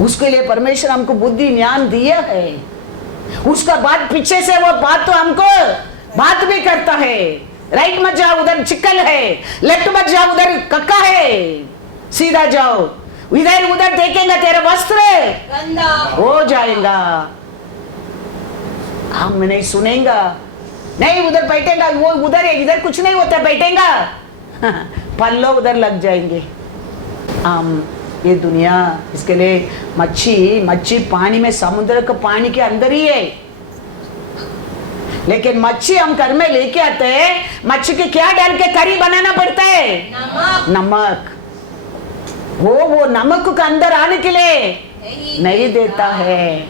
उसके लिए परमेश्वर हमको बुद्धि ज्ञान दिया है। उसका बात पीछे से वो बात तो हमको बात भी करता है। राइट मत जाओ, उधर चिक्कल है, लेफ्ट मत जाओ, उधर कक्का है, सीधा जाओ, इधर उधर देखेंगे तेरा वस्त्र गंदा हो जाएगा। हम नहीं सुनेगा, नहीं उधर बैठेगा, वो उधर है, इधर कुछ नहीं होता, बैठेगा पल्लो उधर लग जाएंगे। हम ये दुनिया, इसके लिए मच्छी पानी में, समुद्र का पानी के अंदर ही है, लेकिन मच्छी हम घर में लेके आते हैं, मच्छी के क्या डाल के करी बनाना पड़ता है, नमक। वो नमक के अंदर आने के लिए नहीं देता है।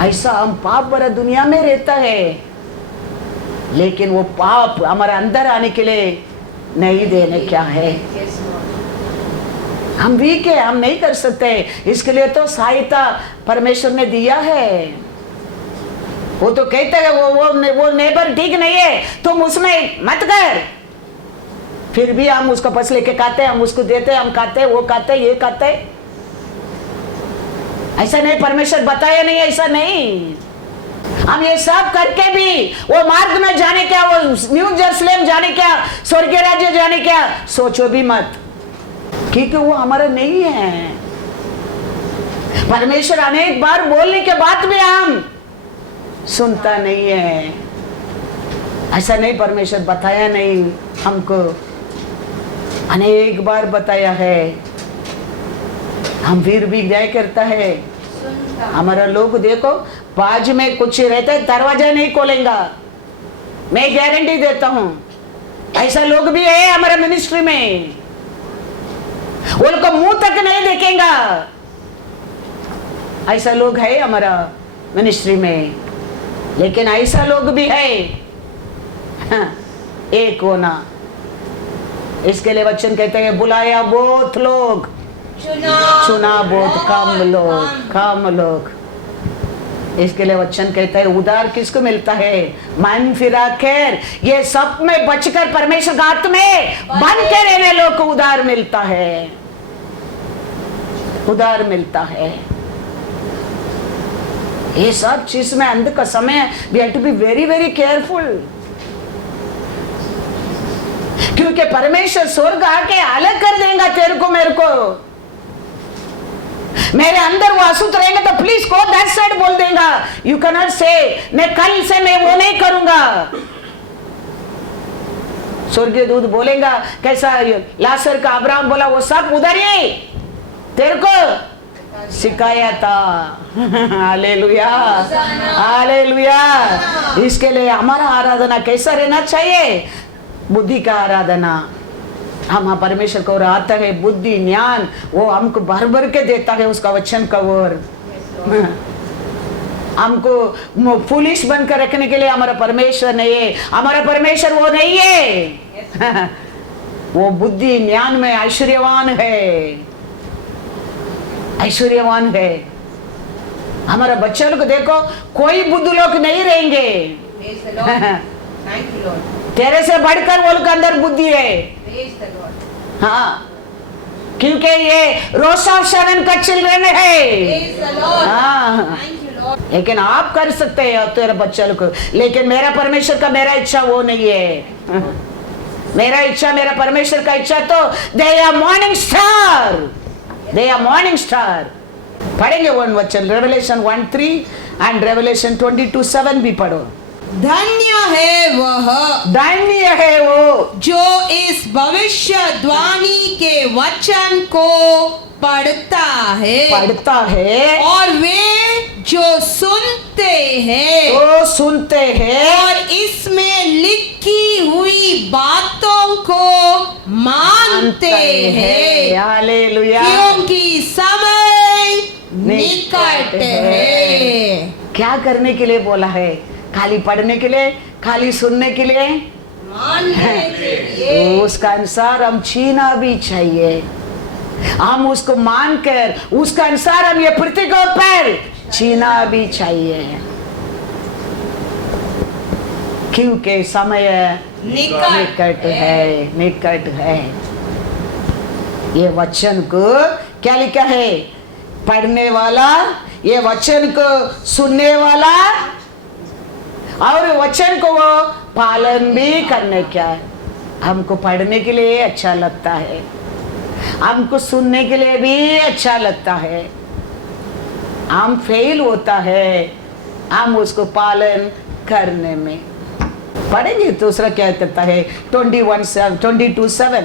ऐसा हम पाप भरा दुनिया में रहता है, लेकिन वो पाप हमारे अंदर आने के लिए नहीं देने क्या है। हम वीक है, हम नहीं कर सकते, इसके लिए तो सहायता परमेश्वर ने दिया है। वो तो कहते हैं वो नेबर ठीक नहीं है, तुम उसमें मत कर, फिर भी हम उसका पस लेके खाते, हम उसको देते, हम खाते, वो खाते, ये खाते। ऐसा नहीं, परमेश्वर बताया नहीं, ऐसा नहीं। हम ये सब करके भी वो मार्ग में जाने क्या, वो न्यू जेरूसलेम जाने क्या, स्वर्गीय राज्य जाने क्या, सोचो भी मत, क्योंकि वो हमारा नहीं है। परमेश्वर अनेक बार बोलने के बाद भी हम सुनता नहीं है। ऐसा नहीं, परमेश्वर बताया नहीं हमको, अनेक बार बताया है, हम फिर भी क्या करता है। हमारा लोग देखो, बाज में कुछ रहता है, दरवाजा नहीं खोलेगा, मैं गारंटी देता हूं। ऐसा लोग भी है हमारा मिनिस्ट्री में, वो लोग को मुंह तक नहीं देखेगा, ऐसा लोग है हमारा मिनिस्ट्री में। लेकिन ऐसा लोग भी है, हाँ, एक होना। इसके लिए वचन कहते हैं, बुलाया बहुत लोग, चुना बहुत कम लोग। इसके लिए वचन कहता है, उधार किसको मिलता है? मन फिरा खैर, ये सब में बचकर परमेश्वर के हाथ में बन के रहने लोग को उधार मिलता है, उधार मिलता है। ये सब चीज में अंत का समय, we have to be very very careful, क्योंकि परमेश्वर स्वर्ग आके अलग कर देगा तेरे को मेरे को। मेरे अंदर वो अशुद्ध रहेंगे तो प्लीज गो दैट साइड बोल देगा। यू कैन नॉट से मैं कल से मैं वो नहीं करूंगा। स्वर्गीय दूत बोलेगा कैसा लाजर का अब्राहम बोला, वो सब उधर ही तेरे को सिखाया था। Hallelujah, hallelujah. इसके लिए हमारा आराधना कैसा रहना चाहिए? बुद्धि का आराधना। हम परमेश्वर को आता है बुद्धि ज्ञान, वो हमको भर भर के देता है उसका वचन का ओर। हमको फुलिश बनकर रखने के लिए हमारा परमेश्वर नहीं है, हमारा परमेश्वर वो नहीं है। वो बुद्धि ज्ञान में ऐश्वर्यवान है, ऐश्वर्यवान है। हमारा बच्चा लोग देखो, कोई बुद्धू लोग नहीं रहेंगे। तेरे से बढ़कर वो लोग अंदर बुद्धि है। हाँ, क्योंकि ये रोज ऑफ शरण का चिल्ड्रन है। हाँ, लेकिन आप कर सकते हैं तेरे बच्चे लोग को, लेकिन मेरा परमेश्वर का मेरा इच्छा वो नहीं है। मेरा इच्छा, मेरा परमेश्वर का इच्छा तो they are morning star, they are morning star. पढ़ेंगे वन वचन, रेवलेशन 1:3 एंड रेवलेशन 22:7 भी पढ़ो। धन्य है वह, धन्य है वो जो इस भविष्यवाणी के वचन को पढ़ता है और वे जो सुनते हैं, तो सुनते हैं और इसमें लिखी हुई बातों को मानते हैं। हालेलुया, क्योंकि समय निकट है। क्या करने के लिए बोला है? खाली पढ़ने के लिए, खाली सुनने के लिए, मानने के लिए। उसका अनुसार हम जीना भी चाहिए। हम उसको मानकर उसका अनुसार हम ये पृथ्वी के ऊपर जीना भी चाहिए, क्योंकि समय निकट है, निकट है। ये वचन को क्या लिखा है? पढ़ने वाला, ये वचन को सुनने वाला और वचन को वो पालन भी करने क्या है। हमको पढ़ने के लिए अच्छा लगता है, हमको सुनने के लिए भी अच्छा लगता है, हम फेल होता है हम उसको पालन करने में। पढ़ेंगे दूसरा क्या कहता है 22:7।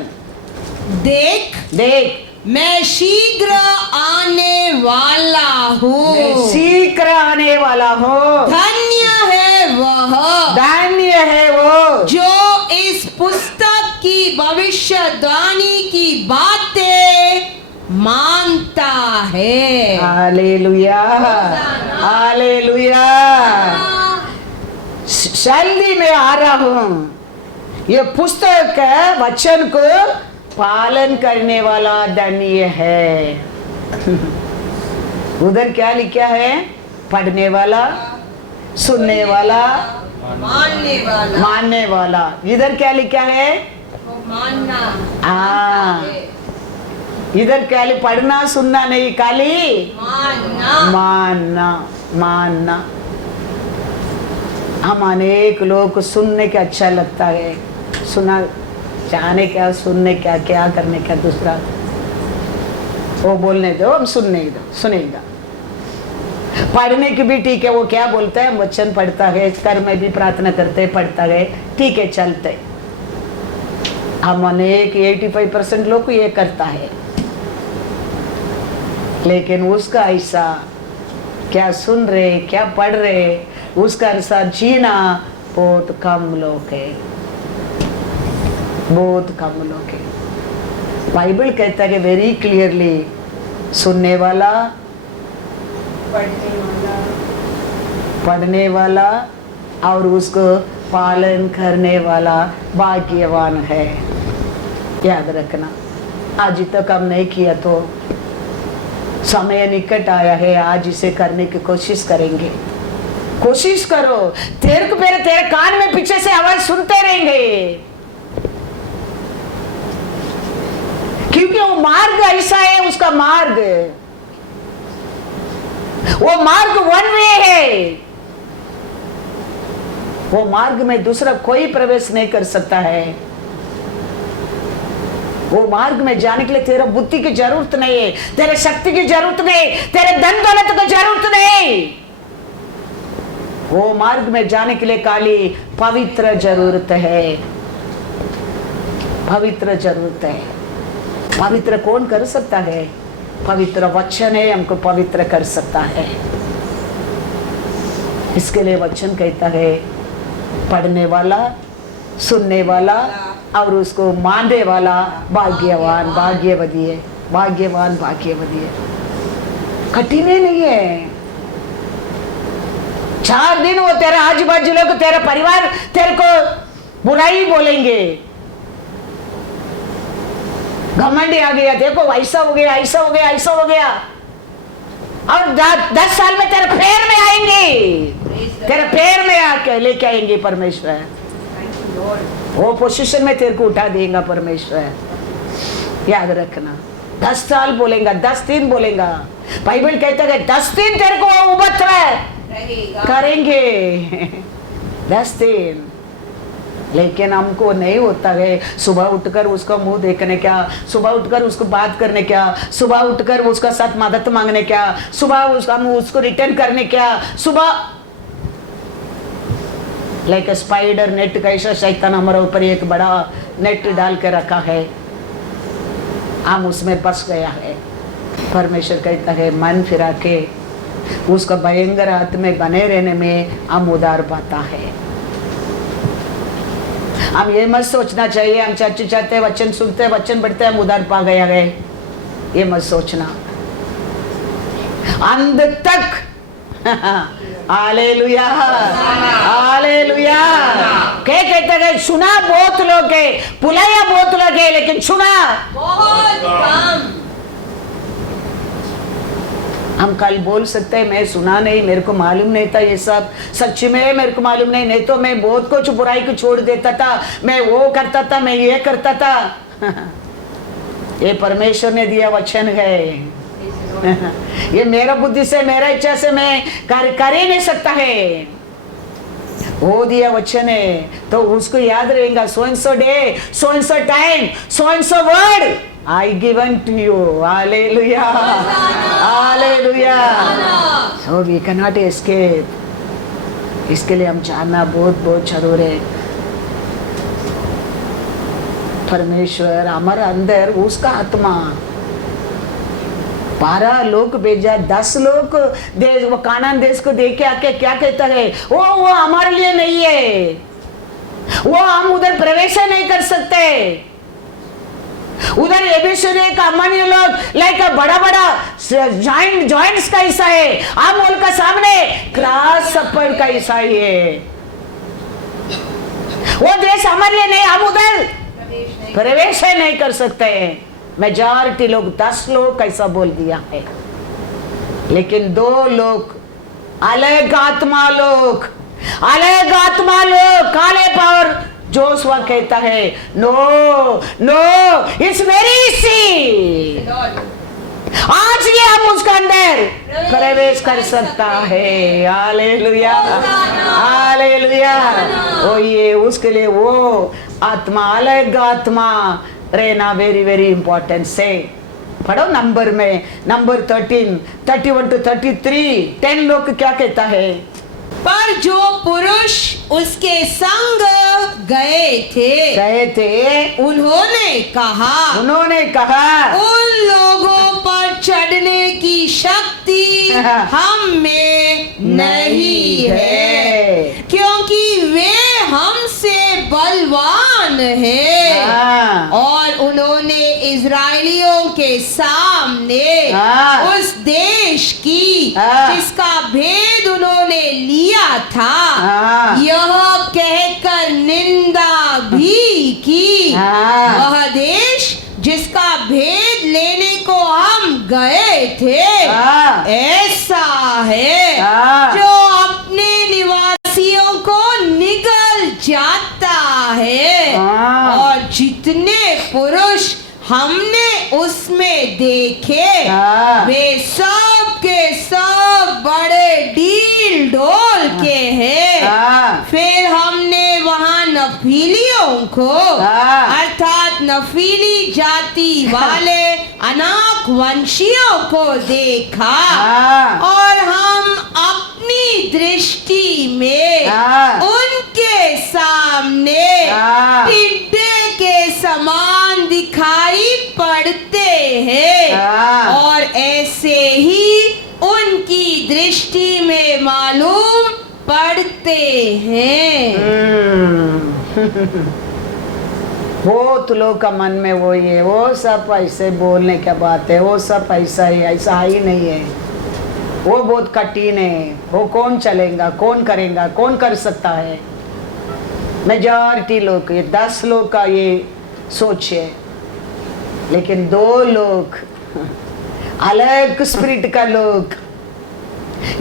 देख मैं शीघ्र आने वाला हूँ, शीघ्र आने वाला हूँ। धन्य है वह, धन्य है वो जो इस पुस्तक की भविष्यवाणी की बातें मानता है। Hallelujah, hallelujah. जल्दी में आ रहा हूँ, ये पुस्तक वचन को पालन करने वाला धन्य है। उधर क्या लिखा है? पढ़ने वाला, सुनने वाला, मानने वाला। इधर क्या लिखा है? मानना। इधर क्या लिखा? पढ़ना सुनना नहीं, खाली मानना, मानना, मानना। हम अनेक लोग को सुनने के अच्छा लगता है, सुना जाने क्या, सुनने क्या, क्या करने क्या, दूसरा वो बोलने दो, हम सुनने दो, सुनेगा। पढ़ने की भी ठीक है, वो क्या बोलता है, वचन पढ़ता है, कर में भी प्रार्थना करते, पढ़ता है, ठीक है, चलते। हम अनेक 85% लोग को ये करता है, लेकिन उसका ऐसा क्या सुन रहे, क्या पढ़ रहे, उसका ऐसा जीना बहुत कम लोग है, बहुत कम लोग है। बाइबल कहता है वेरी क्लियरली, सुनने वाला, पढ़ने वाला और उसको पालन करने वाला भाग्यवान है। याद रखना, आज तक हम नहीं किया तो समय निकट आया है, आज इसे करने की कोशिश करेंगे। कोशिश करो, तेरे कान में पीछे से आवाज सुनते रहेंगे, क्योंकि वो मार्ग ऐसा है, उसका मार्ग, वो मार्ग वन वे है, वो मार्ग में दूसरा कोई प्रवेश नहीं कर सकता है। वो मार्ग में जाने के लिए तेरा बुद्धि की जरूरत नहीं है, तेरे शक्ति की जरूरत नहीं, तेरे धन दौलत की जरूरत नहीं। वो मार्ग में जाने के लिए खाली पवित्र जरूरत है, पवित्र जरूरत है। पवित्र कौन कर सकता है? पवित्र वचन है हमको पवित्र कर सकता है। इसके लिए वचन कहता है, पढ़ने वाला, सुनने वाला और उसको मानने वाला भाग्यवान, भाग्यवती है, भाग्यवान, भाग्यवती है। कठिन नहीं है। 4 दिन वो तेरा आजू बाजू लोग, तेरा परिवार तेरे को बुराई बोलेंगे, घमंडी आ गया, देखो ऐसा हो गया, ऐसा हो गया, ऐसा हो गया, और 10 साल में तेरे पैर में आएंगे, तेरे पैर में आके लेके आएंगे परमेश्वर। वो पोजीशन में तेरे को उठा देगा परमेश्वर। याद रखना, 10 साल बोलेगा, 10 दिन बोलेगा। बाइबल कहता है 10 दिन तेरे को उपद्रव करेंगे, 10 दिन। लेकिन हमको नहीं होता है सुबह उठकर उसका मुंह देखने क्या, सुबह उठकर उसको बात करने क्या, सुबह उठकर उसका साथ मदद मांगने क्या, सुबह उसको रिटर्न करने क्या, सुबह लाइक स्पाइडर नेट कैसा शैतान हमारे ऊपर एक बड़ा नेट डाल के रखा है, हम उसमें फंस गया है। परमेश्वर कहता है मन फिरा के उसका भयंकर हाथ में बने रहने में हम उधार पाता है। हम ये मत सोचना चाहिए हम चर्च चाहते, वचन सुनते, वचन पढ़ते, हम उधार पा गया है, ये मत सोचना। अंत तक हालेलुया, हालेलुया। क्या कहते हैं? सुना बहुत लोग है, बुलाया बहुत लोग है, लेकिन सुना बहुत कम। हम कल बोल सकते हैं मैं सुना नहीं, मेरे को मालूम नहीं था ये सब, सच में मेरे को मालूम नहीं तो मैं बहुत कुछ बुराई को छोड़ देता था, मैं वो करता था, मैं ये करता था। ये परमेश्वर ने दिया वचन है। ये मेरा बुद्धि से, मेरा इच्छा से मैं कार्य कर ही नहीं सकता है, वो दिया वचन है। तो उसको याद रहेगा, so and so day, so and so time, so and so word I given to you. Hallelujah, hallelujah. So we cannot escape. इसके लिए हम जानना बहुत बहुत जरूर है। परमेश्वर हमारे अंदर उसका आत्मा 12 लोग भेजा, 10 लोग देश, वो कानान देश को देख के आके क्या कहता है, वो हमारे लिए नहीं है, वो हम उधर प्रवेश नहीं कर सकते। उधर एबीसीडी का अमान्य लोग लाइक बड़ा बड़ा जॉइंट्स का हिस्सा है, हम उनका सामने क्रॉस सफर का हिस्सा है। वो देश हमारे लिए नहीं, हम उधर प्रवेश नहीं कर सकते। मेजॉरिटी लोग 10 लोग कैसा बोल दिया है, लेकिन 2 लोग अलग आत्मा लोग, अलग आत्मा लोग काले पावर जोशुआ कहता है no no it's very easy. आज ये हम उसका अंदर प्रवेश कर सकता है। Hallelujah, hallelujah. ओ ये उसके लिए वो आत्मा, अलग आत्मा रहना वेरी वेरी इंपॉर्टेंट से। पढ़ो नंबर में, नंबर 13, 31 to 33, 10 लोग क्या कहता है? पर जो पुरुष उसके संग गए थे उन्होंने कहा उन लोगों पर चढ़ने की शक्ति हम में नहीं है, क्योंकि वे हमसे बलवान हैं। और उन्होंने इजरायलियों के सामने उस देश की जिसका भेद उन्होंने लिया था यह कहकर निंदा भी की, वह देश जिसका भेद लेने को हम गए थे ऐसा है जो अपने निवासियों को निगल जाता है। और जितने पुरुष हमने उसमें देखे वे सब के सब बड़े डील डोल के हैं। फिर हमने वहां नफीलियों को अर्थात नफीली जाति वाले अनाक वंशियों को देखा और हम अपनी दृष्टि में उनके सामने टिड्डे के समान दिखाई पड़ते हैं और ऐसे ही उनकी दृष्टि में मालूम पड़ते हैं। बहुत लोग का मन में वो ये वो सब ऐसे बोलने क्या बात है, वो सब ऐसा ही, ऐसा ही नहीं है, वो बहुत कठिन है, वो कौन चलेगा, कौन करेगा, कौन कर सकता है। मेजॉरिटी लोग, ये 10 लोग का ये सोच है, लेकिन 2 लोग अलग स्पिरिट का लोग,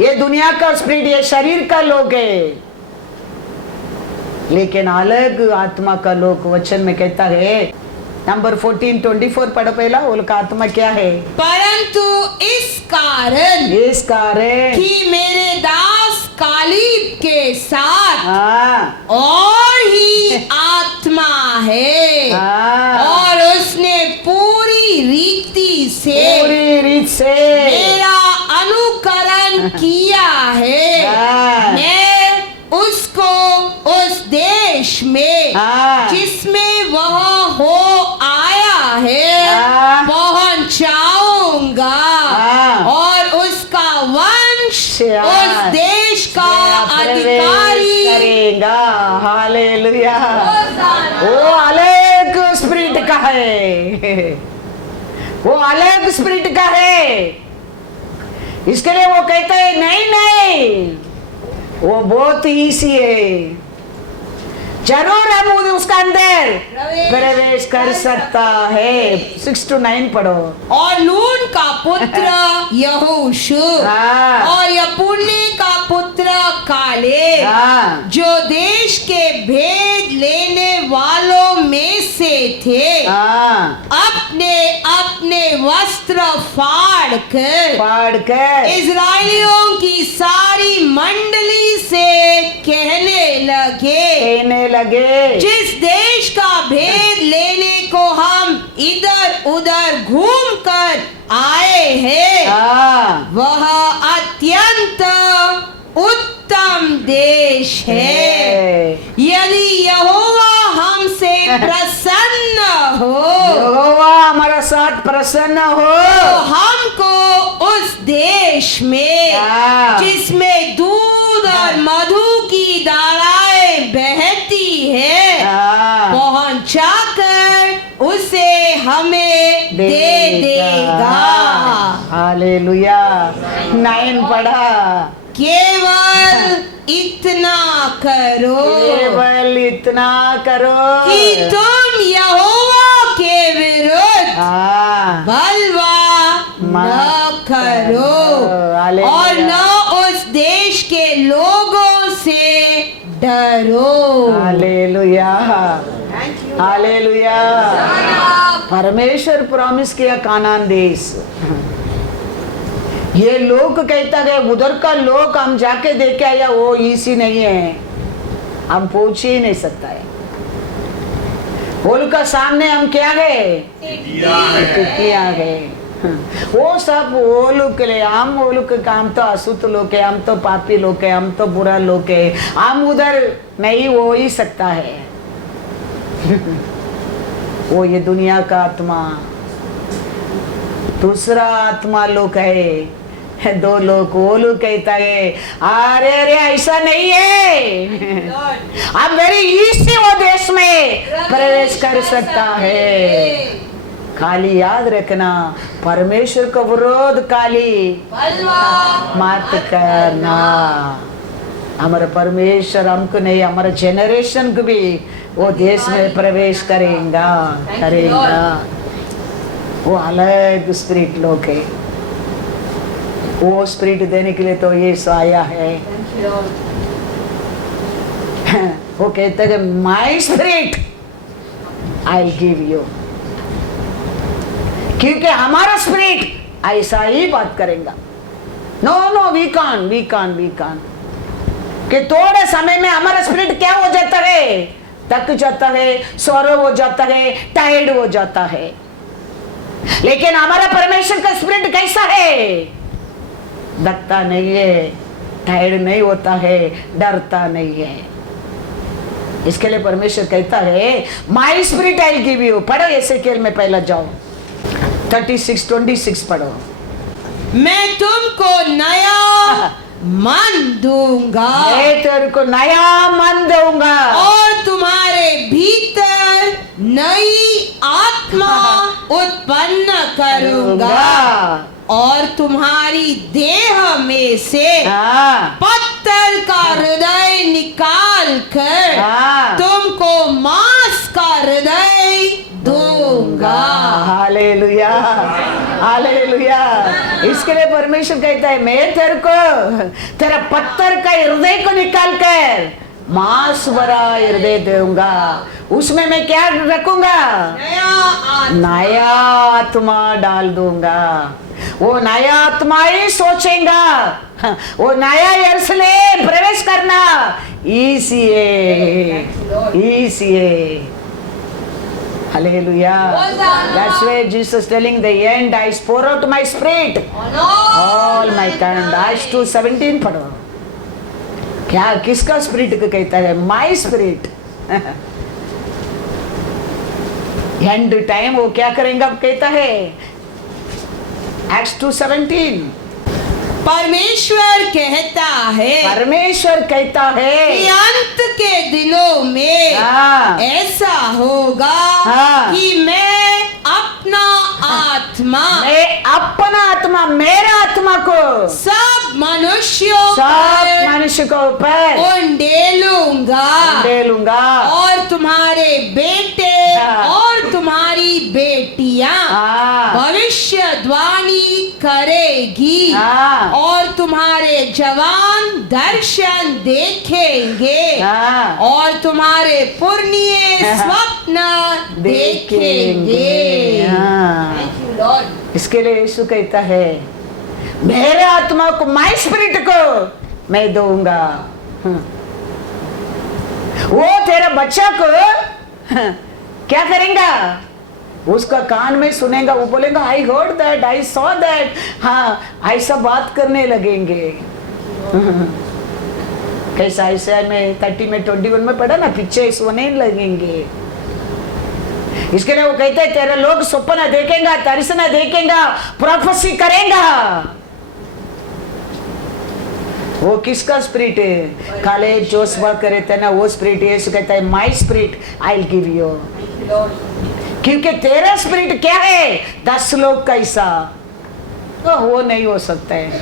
ये दुनिया का स्पिरिट, ये शरीर का लोग है, लेकिन अलग आत्मा का लोग। वचन में कहता है नंबर 14-24 पढ़ो पहला, उनका आत्मा क्या है? परंतु इस कारण कि मेरे दास कालीब के साथ और ही आत्मा है और उसने पूरी रीति से मेरा अनुकरण किया है, मैं उसको उस देश में जिसमें वह हो आया है पहुंचाऊंगा और उसका वंश उस देश का अधिकारी करेगा। हालेलुया। वो अलग स्पिरिट का है, वो अलग स्पिरिट का है, इसके लिए वो कहते हैं नहीं, वो बहुत ईजी है, जरूर हम उसका अंदर प्रवेश कर सकता है। 6 to 9 पढ़ो। और नून का पुत्र यहोशू और यपुन्ने का पुत्र काले जो देश के भेद लेने वालों में से थे अपने अपने वस्त्र फाड़ कर इजरायलियों की सारी मंडली से कहने लगे जिस देश का भेद लेने को हम इधर उधर घूम कर आए हैं वह अत्यंत उत्तम देश है। यदि यहोवा हमसे प्रसन्न हो, यहोवा हमारा साथ प्रसन्न हो, तो हमको उस देश में जिसमें दूध और मधु की धाराएं बहती है पहुंचाकर उसे हमें दे देगा। हालेलुया। 9 पढ़ा। केवल इतना करो कि तुम यहोवा के विरुद्ध बलवा न करो और न उस देश के लोगों से डरो। Hallelujah, hallelujah. परमेश्वर प्रॉमिस किया कानान देश, ये लोग कहता है उधर का लोग हम जाके देखे आया वो इसी नहीं है, हम पहुंच ही नहीं सकता है। वो लोग का सामने हम क्या गए, टिकिया गए। वो सब वो लोग के लिए, हम वो लोग के हम तो अशुद्ध लोग है, हम तो पापी लोग है, हम तो बुरा लोग है, हम उधर नहीं हो ही सकता है। वो ये दुनिया का आत्मा, दूसरा आत्मा लोग है, दो लोग, वो लोग कहता है अरे अरे ऐसा नहीं है, अब मेरे इसी वो देश में प्रवेश कर सकता है। खाली याद रखना, परमेश्वर का विरोध खाली मत करना। हमारा परमेश्वर हमको नहीं, हमारे जेनरेशन को भी वो देश में प्रवेश करेगा। वो अलग स्पिरिट लोग है, वो स्पिरिट देने के लिए तो ये आया है। वो कहते हैं my spirit I give you, क्योंकि हमारा स्पिरिट ऐसा ही बात करेगा। नो नो वी कान कि थोड़े समय में हमारा स्पिरिट क्या हो जाता है, थक जाता है, सौरव हो जाता है, टायर्ड हो जाता है। लेकिन हमारा परमेश्वर का स्पिरिट कैसा है, थकता नहीं है, टायर्ड नहीं होता है, डरता नहीं है। इसके लिए परमेश्वर कहता है my spirit I give you. पढ़ो एसेकिएल में पहला जाओ 36:26 पढ़ो। मैं तुमको नया मन दूंगा, मैं तेरे को नया मन दूंगा और तुम्हारे भीतर नई आत्मा उत्पन्न करूंगा, और तुम्हारी देह में से पत्थर का हृदय निकाल कर तुमको मांस का हृदय दूंगा। Hallelujah, hallelujah. इसके लिए परमेश्वर कहता है मैं तेरे को तेरा पत्थर का हृदय को निकाल कर मांस भरा हृदय दूंगा। उसमें मैं क्या रखूंगा, नया आत्मा डाल दूंगा। वो नया आत्मा ही सोचेगा, वो नया यरूशलेम प्रवेश करना इसीए। Hallelujah. That's why Jesus telling the end I pour out my spirit all my kind. Acts 2:17 पढ़ो। क्या किसका स्पिरिट को कहता है, माई स्पिरिट। एंड टाइम वो क्या करेंगे अब कहता है Acts 2:17। परमेश्वर कहता है कि अंत के दिनों में ऐसा होगा कि मैं अपना आत्मा मेरा आत्मा को सब मनुष्यों के ऊपर उंडेलूंगा, और तुम्हारे बेटे और तुम्हारी बेटियां भविष्यवाणी करेगी, और तुम्हारे जवान दर्शन देखेंगे, और तुम्हारे पुरनिये स्वप्न देखेंगे। इसके लिए यीशु कहता है मेरे आत्मा को, माई स्पिरिट को मैं दूंगा। वो तेरा बच्चा को क्या करेगा, उसका कान में सुनेगा, वो बोलेगा I heard that, I saw that. हाँ, ऐसा बात करने लगेंगे। कैसा ऐसा में 30 में 21 में पढ़ा ना, पीछे सोने लगेंगे। इसके लिए वो कहते हैं तेरे लोग सपना देखेगा, दर्शन देखेगा, प्रोफेसी करेगा। वो किसका स्पिरिट है, काले जोशवा करे थे ना, वो स्पिरिट है। कहता है my spirit I will give you, क्योंकि तेरा स्पिरिट क्या है, 10 लोग कैसा, तो वो नहीं हो सकता है।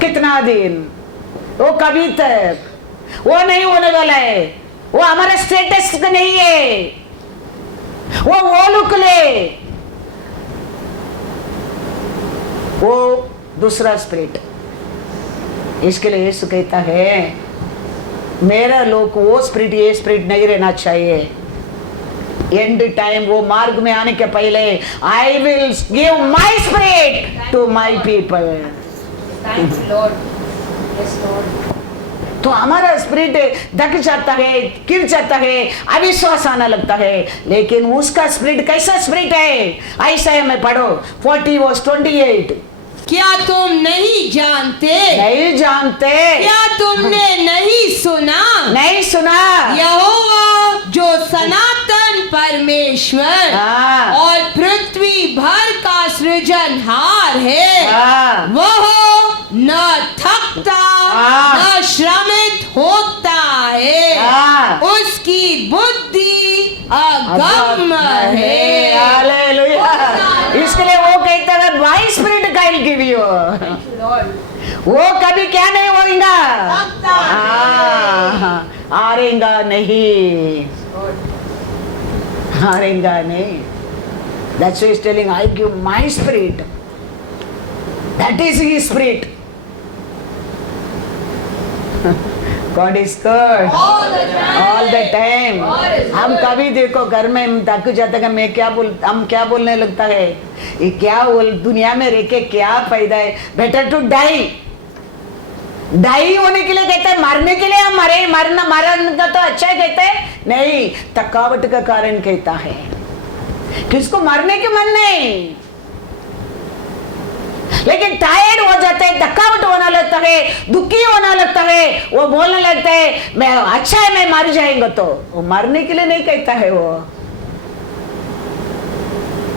कितना दिन, वो कभी तक वो नहीं होने वाला है। वो हमारा स्टेटस नहीं है, वो लुक ले, वो दूसरा स्पिरिट। इसके लिए यीशु कहता है मेरा लोग वो स्पिरिट, ये स्पिरिट नहीं रहना चाहिए। एंड टाइम वो मार्ग में आने के पहले I will give my spirit to my people. Thank you, Lord. Yes, Lord. तो हमारा स्पिरिट धक जाता है, गिर जाता है, अविश्वास आना लगता है। लेकिन उसका स्पिरिट कैसा स्पिरिट है? ऐसा में पढ़ो 40:28। क्या तुम नहीं जानते? नहीं जानते? क्या तुमने नहीं सुना? नहीं सुना? यहोवा जो सनातन परमेश्वर हाँ। और पृथ्वी भर का सृजनहार है, हाँ। वह न थकता हाँ। न श्रमित होता है, हाँ। उसकी बुद्धि अगम है। हालेलुया। इसके लिए वो कहता है my spirit guide give you. वो कभी क्या नहीं होगा? हारेगा नहीं, हारेगा नहीं। That's why he's telling, I give my spirit. That is his spirit. God is good all the time. हम कभी देखो घर में हम थक जाते हैं, मैं क्या बोल, हम क्या बोलने लगता है, ये क्या बोल, दुनिया में रह के क्या फायदा है? Better to die. डाई होने के लिए कहते हैं, मरने के लिए हम मरे, मरना मरण का तो अच्छा है कहते हैं नहीं, थकावट का कारण कहता है। किसको मरने के मन नहीं, लेकिन टायर्ड हो जाते हैं, थकावट होना लगता है, दुखी होना लगता है, वो बोलने लगता है मैं अच्छा है, मैं मर जाएंगे। तो वो मरने के लिए नहीं कहता है,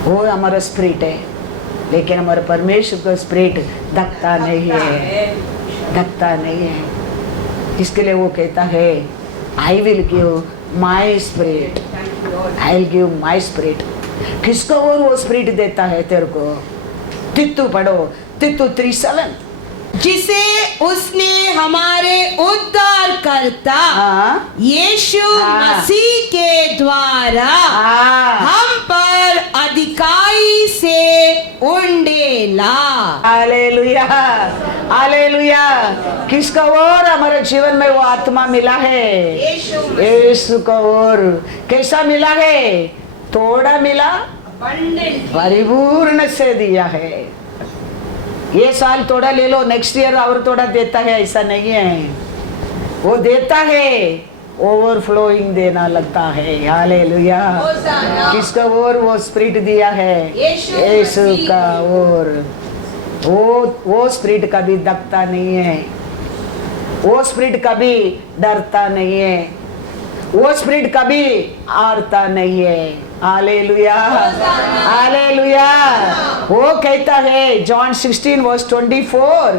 वो हमारा स्पिरिट है। लेकिन हमारा परमेश्वर का स्पिरिट धकता नहीं है, धकता नहीं है। इसके लिए वो कहता है आई will give my spirit, I will give my spirit. किसको वो स्पिरिट देता है तेरे को? तित्तु पढ़ो, तित्तु 3:7। जिसे उसने हमारे उद्धारकर्ता यीशु मसीह के द्वारा हम पर अधिकाई से उंडेला। Hallelujah, hallelujah. किसका और हमारे जीवन में वो आत्मा मिला है? यीशु का। और कैसा मिला है? थोड़ा मिला, परिपूर्ण से दिया है। ये साल थोड़ा ले लो, नेक्स्ट ईयर और थोड़ा देता है, ऐसा नहीं है। वो देता है, ओवरफ्लोइंग देना लगता है। हालेलुया। किसका और वो स्पिरिट दिया है? यीशु का। और वो स्पिरिट कभी दबता नहीं है, वो स्पिरिट कभी डरता नहीं है, वो स्पिरिट कभी हारता नहीं है। Hallelujah, hallelujah. वो कहता है जॉन 16:24,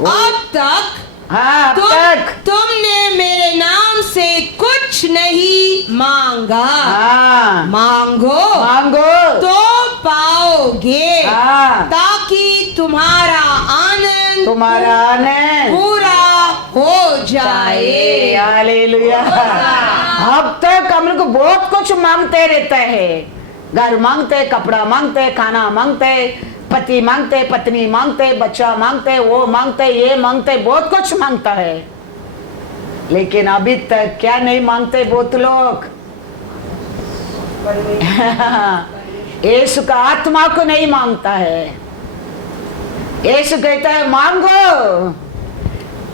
अब तक हाँ तक तुमने मेरे नाम से कुछ नहीं मांगा, हाँ मांगो मांगो तो पाओगे, हाँ ताकि तुम्हारा आनंद पूरा हो जाए। हालेलुया। अब तक हम लोग बहुत कुछ मांगते रहते हैं, घर मांगते, कपड़ा मांगते, खाना मांगते, पति मांगते, पत्नी मांगते, बच्चा मांगते, वो मांगते, ये मांगते, बहुत कुछ मांगता है। लेकिन अभी तक क्या नहीं मांगते बहुत लोग? यीशु का आत्मा को नहीं मांगता है। यीशु कहता है मांगो,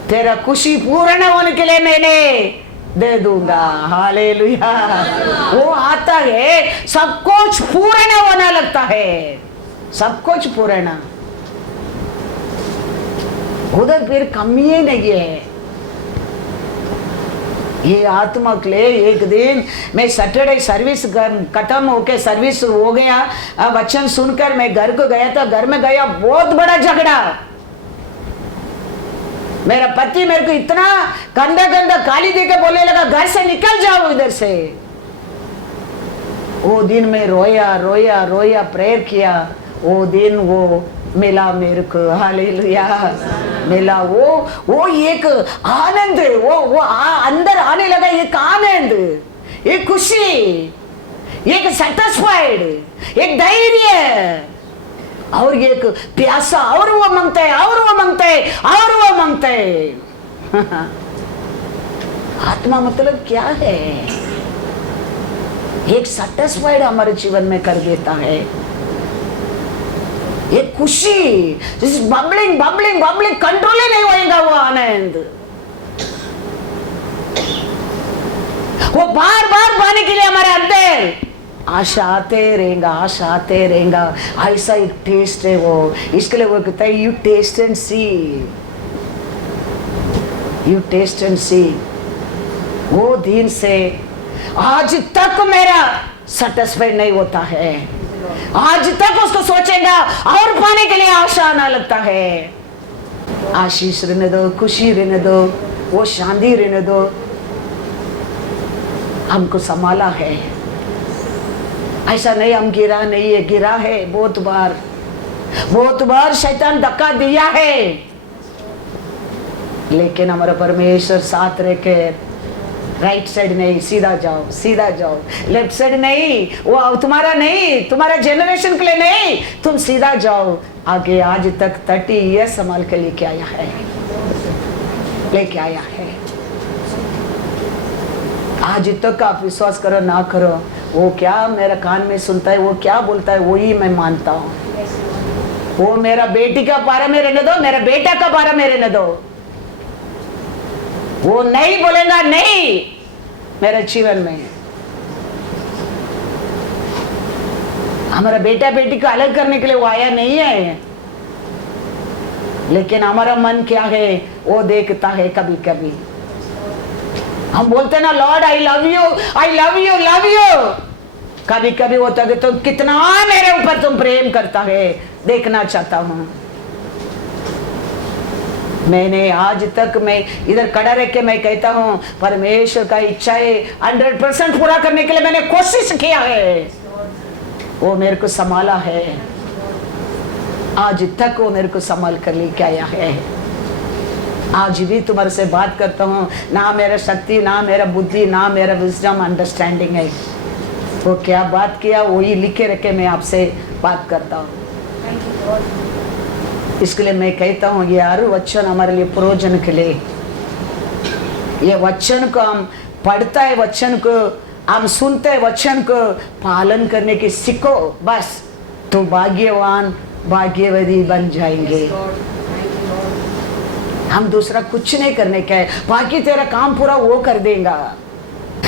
तेरा खुशी पूर्ण होने के लिए मैंने दे दूंगा। हालेलुया। वो आता है, सब कुछ पूर्ण होना लगता है, सब कुछ पूर्ण, उधर फिर कमी ही नहीं है। ये आत्मा के लिए एक दिन मैं सैटरडे सर्विस खत्म होके सर्विस हो गया, वचन सुनकर मैं घर को गया था। घर में गया, बहुत बड़ा झगड़ा। मेरा पति मेरे को इतना गंदा गंदा गाली देकर बोलने लगा, घर से निकल जाओ इधर से। वो दिन में रोया रोया रोया, प्रेयर किया। वो दिन वो मिला मेरे को। हालेलुया। मिला वो एक आनंद, वो अंदर आने लगा, एक आनंद, एक खुशी, एक सेटिस्फाइड, एक धैर्य, और एक प्यासा, और वो मांगते हैं, और वो मांगते हैं, और वो मांगते हैं। आत्मा मतलब क्या है? एक सेटिस्फाइड हमारे जीवन में कर देता है। ये खुशी, बबलिंग बबलिंग बबलिंग, कंट्रोल ही नहीं होएगा वो आनंद। वो बार बार पाने के लिए हमारे अंदर आशा आते रहेगा, आशा आते रहेगा। ऐसा एक टेस्ट है वो, इसके लिए वो कहता है you taste and see, you taste and see. वो दिन से आज तक मेरा सेटिस्फाइड नहीं होता है, आज तक उसको सोचेगा और पाने के लिए आशा आना लगता है। आशीष रहने दो, खुशी रहने दो, वो शांति रहने दो। हमको संभाला है, ऐसा नहीं हम गिरा नहीं है, गिरा है बहुत बार शैतान धक्का दिया है, लेकिन हमारा परमेश्वर साथ रह के राइट साइड नहीं, सीधा जाओ, सीधा जाओ, लेफ्ट साइड नहीं, वो तुम्हारा नहीं, तुम्हारा जनरेशन के लिए नहीं, तुम सीधा जाओ आगे। आज तक 30 ईयर्स संभाल के लेके आया है, लेके आया है। आज तक आप विश्वास करो ना करो, वो क्या मेरा कान में सुनता है, वो क्या बोलता है वही मैं मानता हूँ। वो मेरा बेटी का बारे में रहने दो, मेरा बेटा का बारे में रहने दो, वो नहीं बोलेगा नहीं मेरे जीवन में। हमारा बेटा बेटी को अलग करने के लिए वो आया नहीं है, लेकिन हमारा मन क्या है वो देखता है। कभी कभी हम बोलते ना Lord I love you, I love you, love you. कभी कभी होता है तो कितना मेरे ऊपर तुम प्रेम करता है देखना चाहता हूं। मैंने आज तक मैं इधर खड़ा रह के मैं कहता हूं परमेश्वर का इच्छा है 100% पूरा करने के लिए मैंने कोशिश किया है, वो मेरे को संभाला है, आज तक वो मेरे को संभाल कर लेके आया है। आज भी तुम्हारे से बात करता हूँ, ना मेरा शक्ति, ना मेरा बुद्धि, ना मेरा विजडम अंडरस्टैंडिंग है, वो क्या बात किया वही लिखे रखे मैं आपसे बात करता हूँ। इसके लिए मैं कहता हूँ ये हर वचन हमारे लिए प्रयोजन के लिए, ये वचन को हम पढ़ता है, वचन को हम सुनते हैं, वचन को पालन करने की सीखो, बस तो भाग्यवान भाग्यवती बन जाएंगे। हम दूसरा कुछ नहीं करने का है, बाकी तेरा काम पूरा वो कर देगा।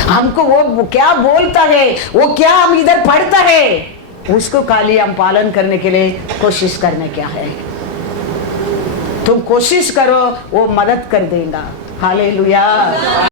हमको वो क्या बोलता है, वो क्या हम इधर पढ़ता है, उसको खाली हम पालन करने के लिए कोशिश करने क्या है। तुम कोशिश करो वो मदद कर देगा। हालेलुया।